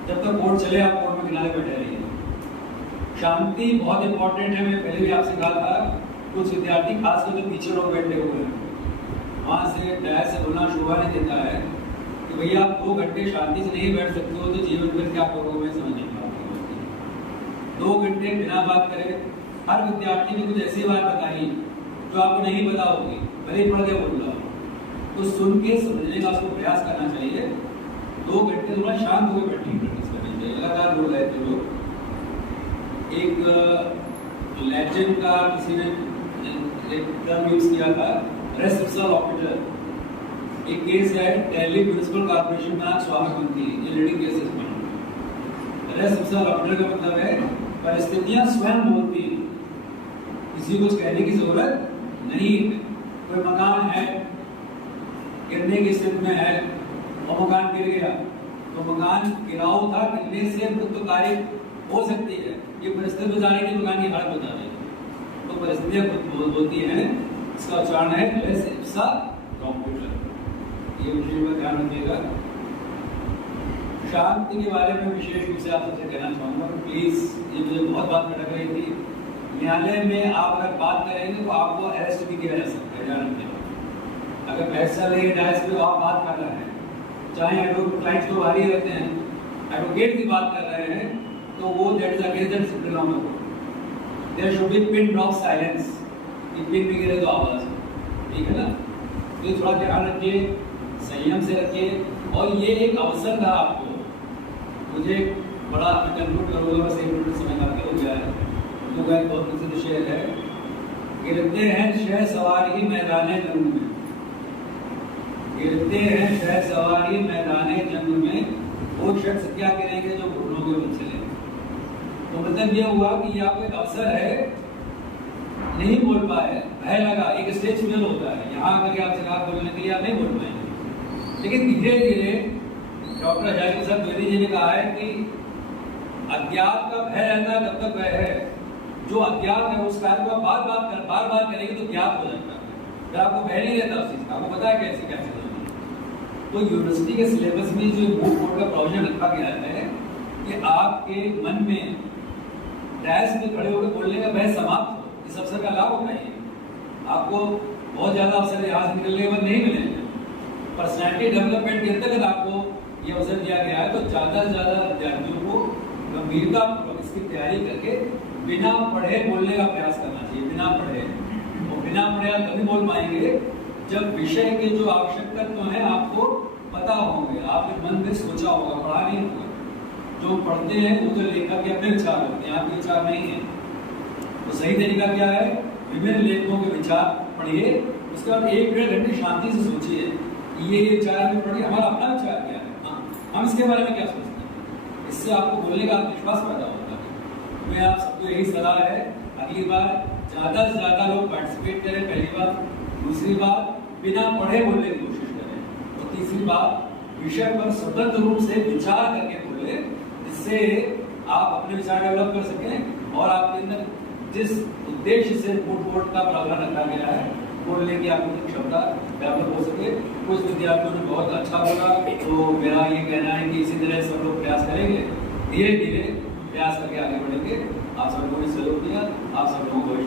जब तक कोर्ट चले आप कोर्ट में किनारे बैठे रहिए। शांति बहुत इंपॉर्टेंट है। मैं पहले भी आपसे कहा था, कुछ विद्यार्थी खासकर जो पीछे लोग बैठे हुए हैं वहाँ से डैश से बोलना शोभा नहीं देता है कि भैया आप 2 घंटे शांति से नहीं बैठ सकते हो तो जीवन में क्या करोगे, मैं समझ नहीं पाऊंगा। 2 घंटे बिना बात करे हर विद्यार्थी ने कुछ ऐसी बात बताई जो आपको नहीं पता होगी, भले ही पढ़ के बोल रहा हो, तो सुन के समझने का उसको प्रयास करना चाहिए। 2 घंटे थोड़ा शांत होकर बैठने की प्रैक्टिस करनी चाहिए। लगातार बोल रहे थे लोग। एक लेजेंड का किसी ने एक टर्म यूज किया था, रेसिप्शनल ऑपरेटर। एक केस है दिल्ली म्युनिसिपल कॉर्पोरेशन में, आज स्वागत बनती है, ये लीडिंग केसेस में। रेसिप्शनल ऑपरेटर का मतलब है परिस्थितियां स्वयं बोलती हैं, किसी को कहने की जरूरत नहीं है। कोई मकान है, गिरने की स्थिति में है और मकान गिर गया तो मकान गिराव था, गिरने से मृत्यु तारीख हो सकती है। ये परिस्थिति बताने की मकान की हालत बता रही है। तो परिस्थितियां होती हैं, इसका उच्चारण है लेस इप्सा कंप्यूटर। ये विषय में ध्यान रखिएगा। शांति के बारे में विशेष रूप से आप सबसे कहना चाहूंगा, प्लीज, ये मुझे बहुत बात भटक रही थी। न्यायालय में आप अगर बात करेंगे तो आपको अरेस्ट भी किया जा सकता है, ध्यान रखिएगा। अगर पैसा ले डायस पे आप बात कर रहे हैं, चाहे एडवोकेट क्लाइंट्स तो बाहर ही रहते हैं, एडवोकेट की बात कर रहे हैं, तो वो that is against the discipline of the court. There should be pin drop silence, कि पिन भी गिरे तो आवाज, ठीक है ना। तो थोड़ा ध्यान रखिए, संयम से रखिए। और ये एक अवसर था आपको, मुझे बड़ा कंक्लूड करूंगा, बस 1 मिनट समय काफी हो गया है। तो बहुत प्रसिद्ध शेर है, गिरते हैं शह सवारी मैदाने जंग में, गिरते हैं शह सवारी मैदाने जंग में, वो शख्स क्या करेंगे जो घुटनों के बल चले। तो मतलब ये हुआ कि ये आपको एक अवसर है, नहीं बोल पाए, भय लगा, एक स्टेज फेल होता है, यहाँ आकर आपसे कहा बोलने के लिए आप नहीं बोल पाएंगे। लेकिन धीरे धीरे डॉक्टर जाकिर प्रसाद द्विवेदी जी ने कहा है कि अज्ञात का भय रहता है तब तक भय है, जो अज्ञात है उस कार्य को आप बार बार करेंगे तो ज्ञात हो जाता है। फिर आपको भय नहीं रहता उस चीज का, आपको पता है कैसे कैसे होना। तो यूनिवर्सिटी के सिलेबस में जो मूव कोड का प्रोविजन रखा गया है कि आपके मन में डैश में खड़े होकर बोलने का भय समाप्त हो, इस अवसर का लाभ उठाइए। आपको बहुत ज्यादा अवसर यहाँ से निकलने के बाद नहीं मिलेंगे। पर्सनैलिटी डेवलपमेंट के अंतर्गत आपको ये अवसर दिया गया है, तो ज्यादा से ज्यादा विद्यार्थियों को गंभीरता पूर्वक इसकी तैयारी करके बिना पढ़े बोलने का प्रयास करना चाहिए। बिना पढ़े, और बिना पढ़े आप तभी बोल पाएंगे जब विषय के जो आवश्यक तत्व हैं आपको पता होंगे, आपने मन में सोचा होगा, पढ़ा नहीं होगा। जो पढ़ते हैं वो तो लेखक के अपने विचार होते हैं, आपके विचार नहीं है। तो सही तरीका क्या है, विभिन्न लेखकों के विचार पढ़िए, उसके बाद 1-1.5 घंटे शांति से सोचिए ये विचार में पढ़िए, हमारा अपना विचार क्या है, हम इसके बारे में क्या सोचते हैं। इससे आपको बोलने का आत्मविश्वास पैदा होता है। मैं आप सबको यही सलाह है, अगली बार ज्यादा से ज्यादा लोग पार्टिसिपेट करें, पहली बात। दूसरी बात, बिना पढ़े बोलने की कोशिश करें। और तीसरी बात, विषय पर स्वतंत्र रूप से विचार करके बोले, जिससे आप अपने विचार डेवलप कर सकें और आपके अंदर जिस उद्देश्य से कोर्ट का प्रावधान रखा गया है बोलने की आपकी क्षमता डेवलप हो सके। कुछ विद्यार्थियों ने बहुत अच्छा बोला, तो मेरा ये कहना है कि इसी तरह सब लोग प्रयास करेंगे, धीरे धीरे प्रयास करके आगे बढ़ेंगे। आप सब लोगों ने सहयोग दिया, आप सब लोगों को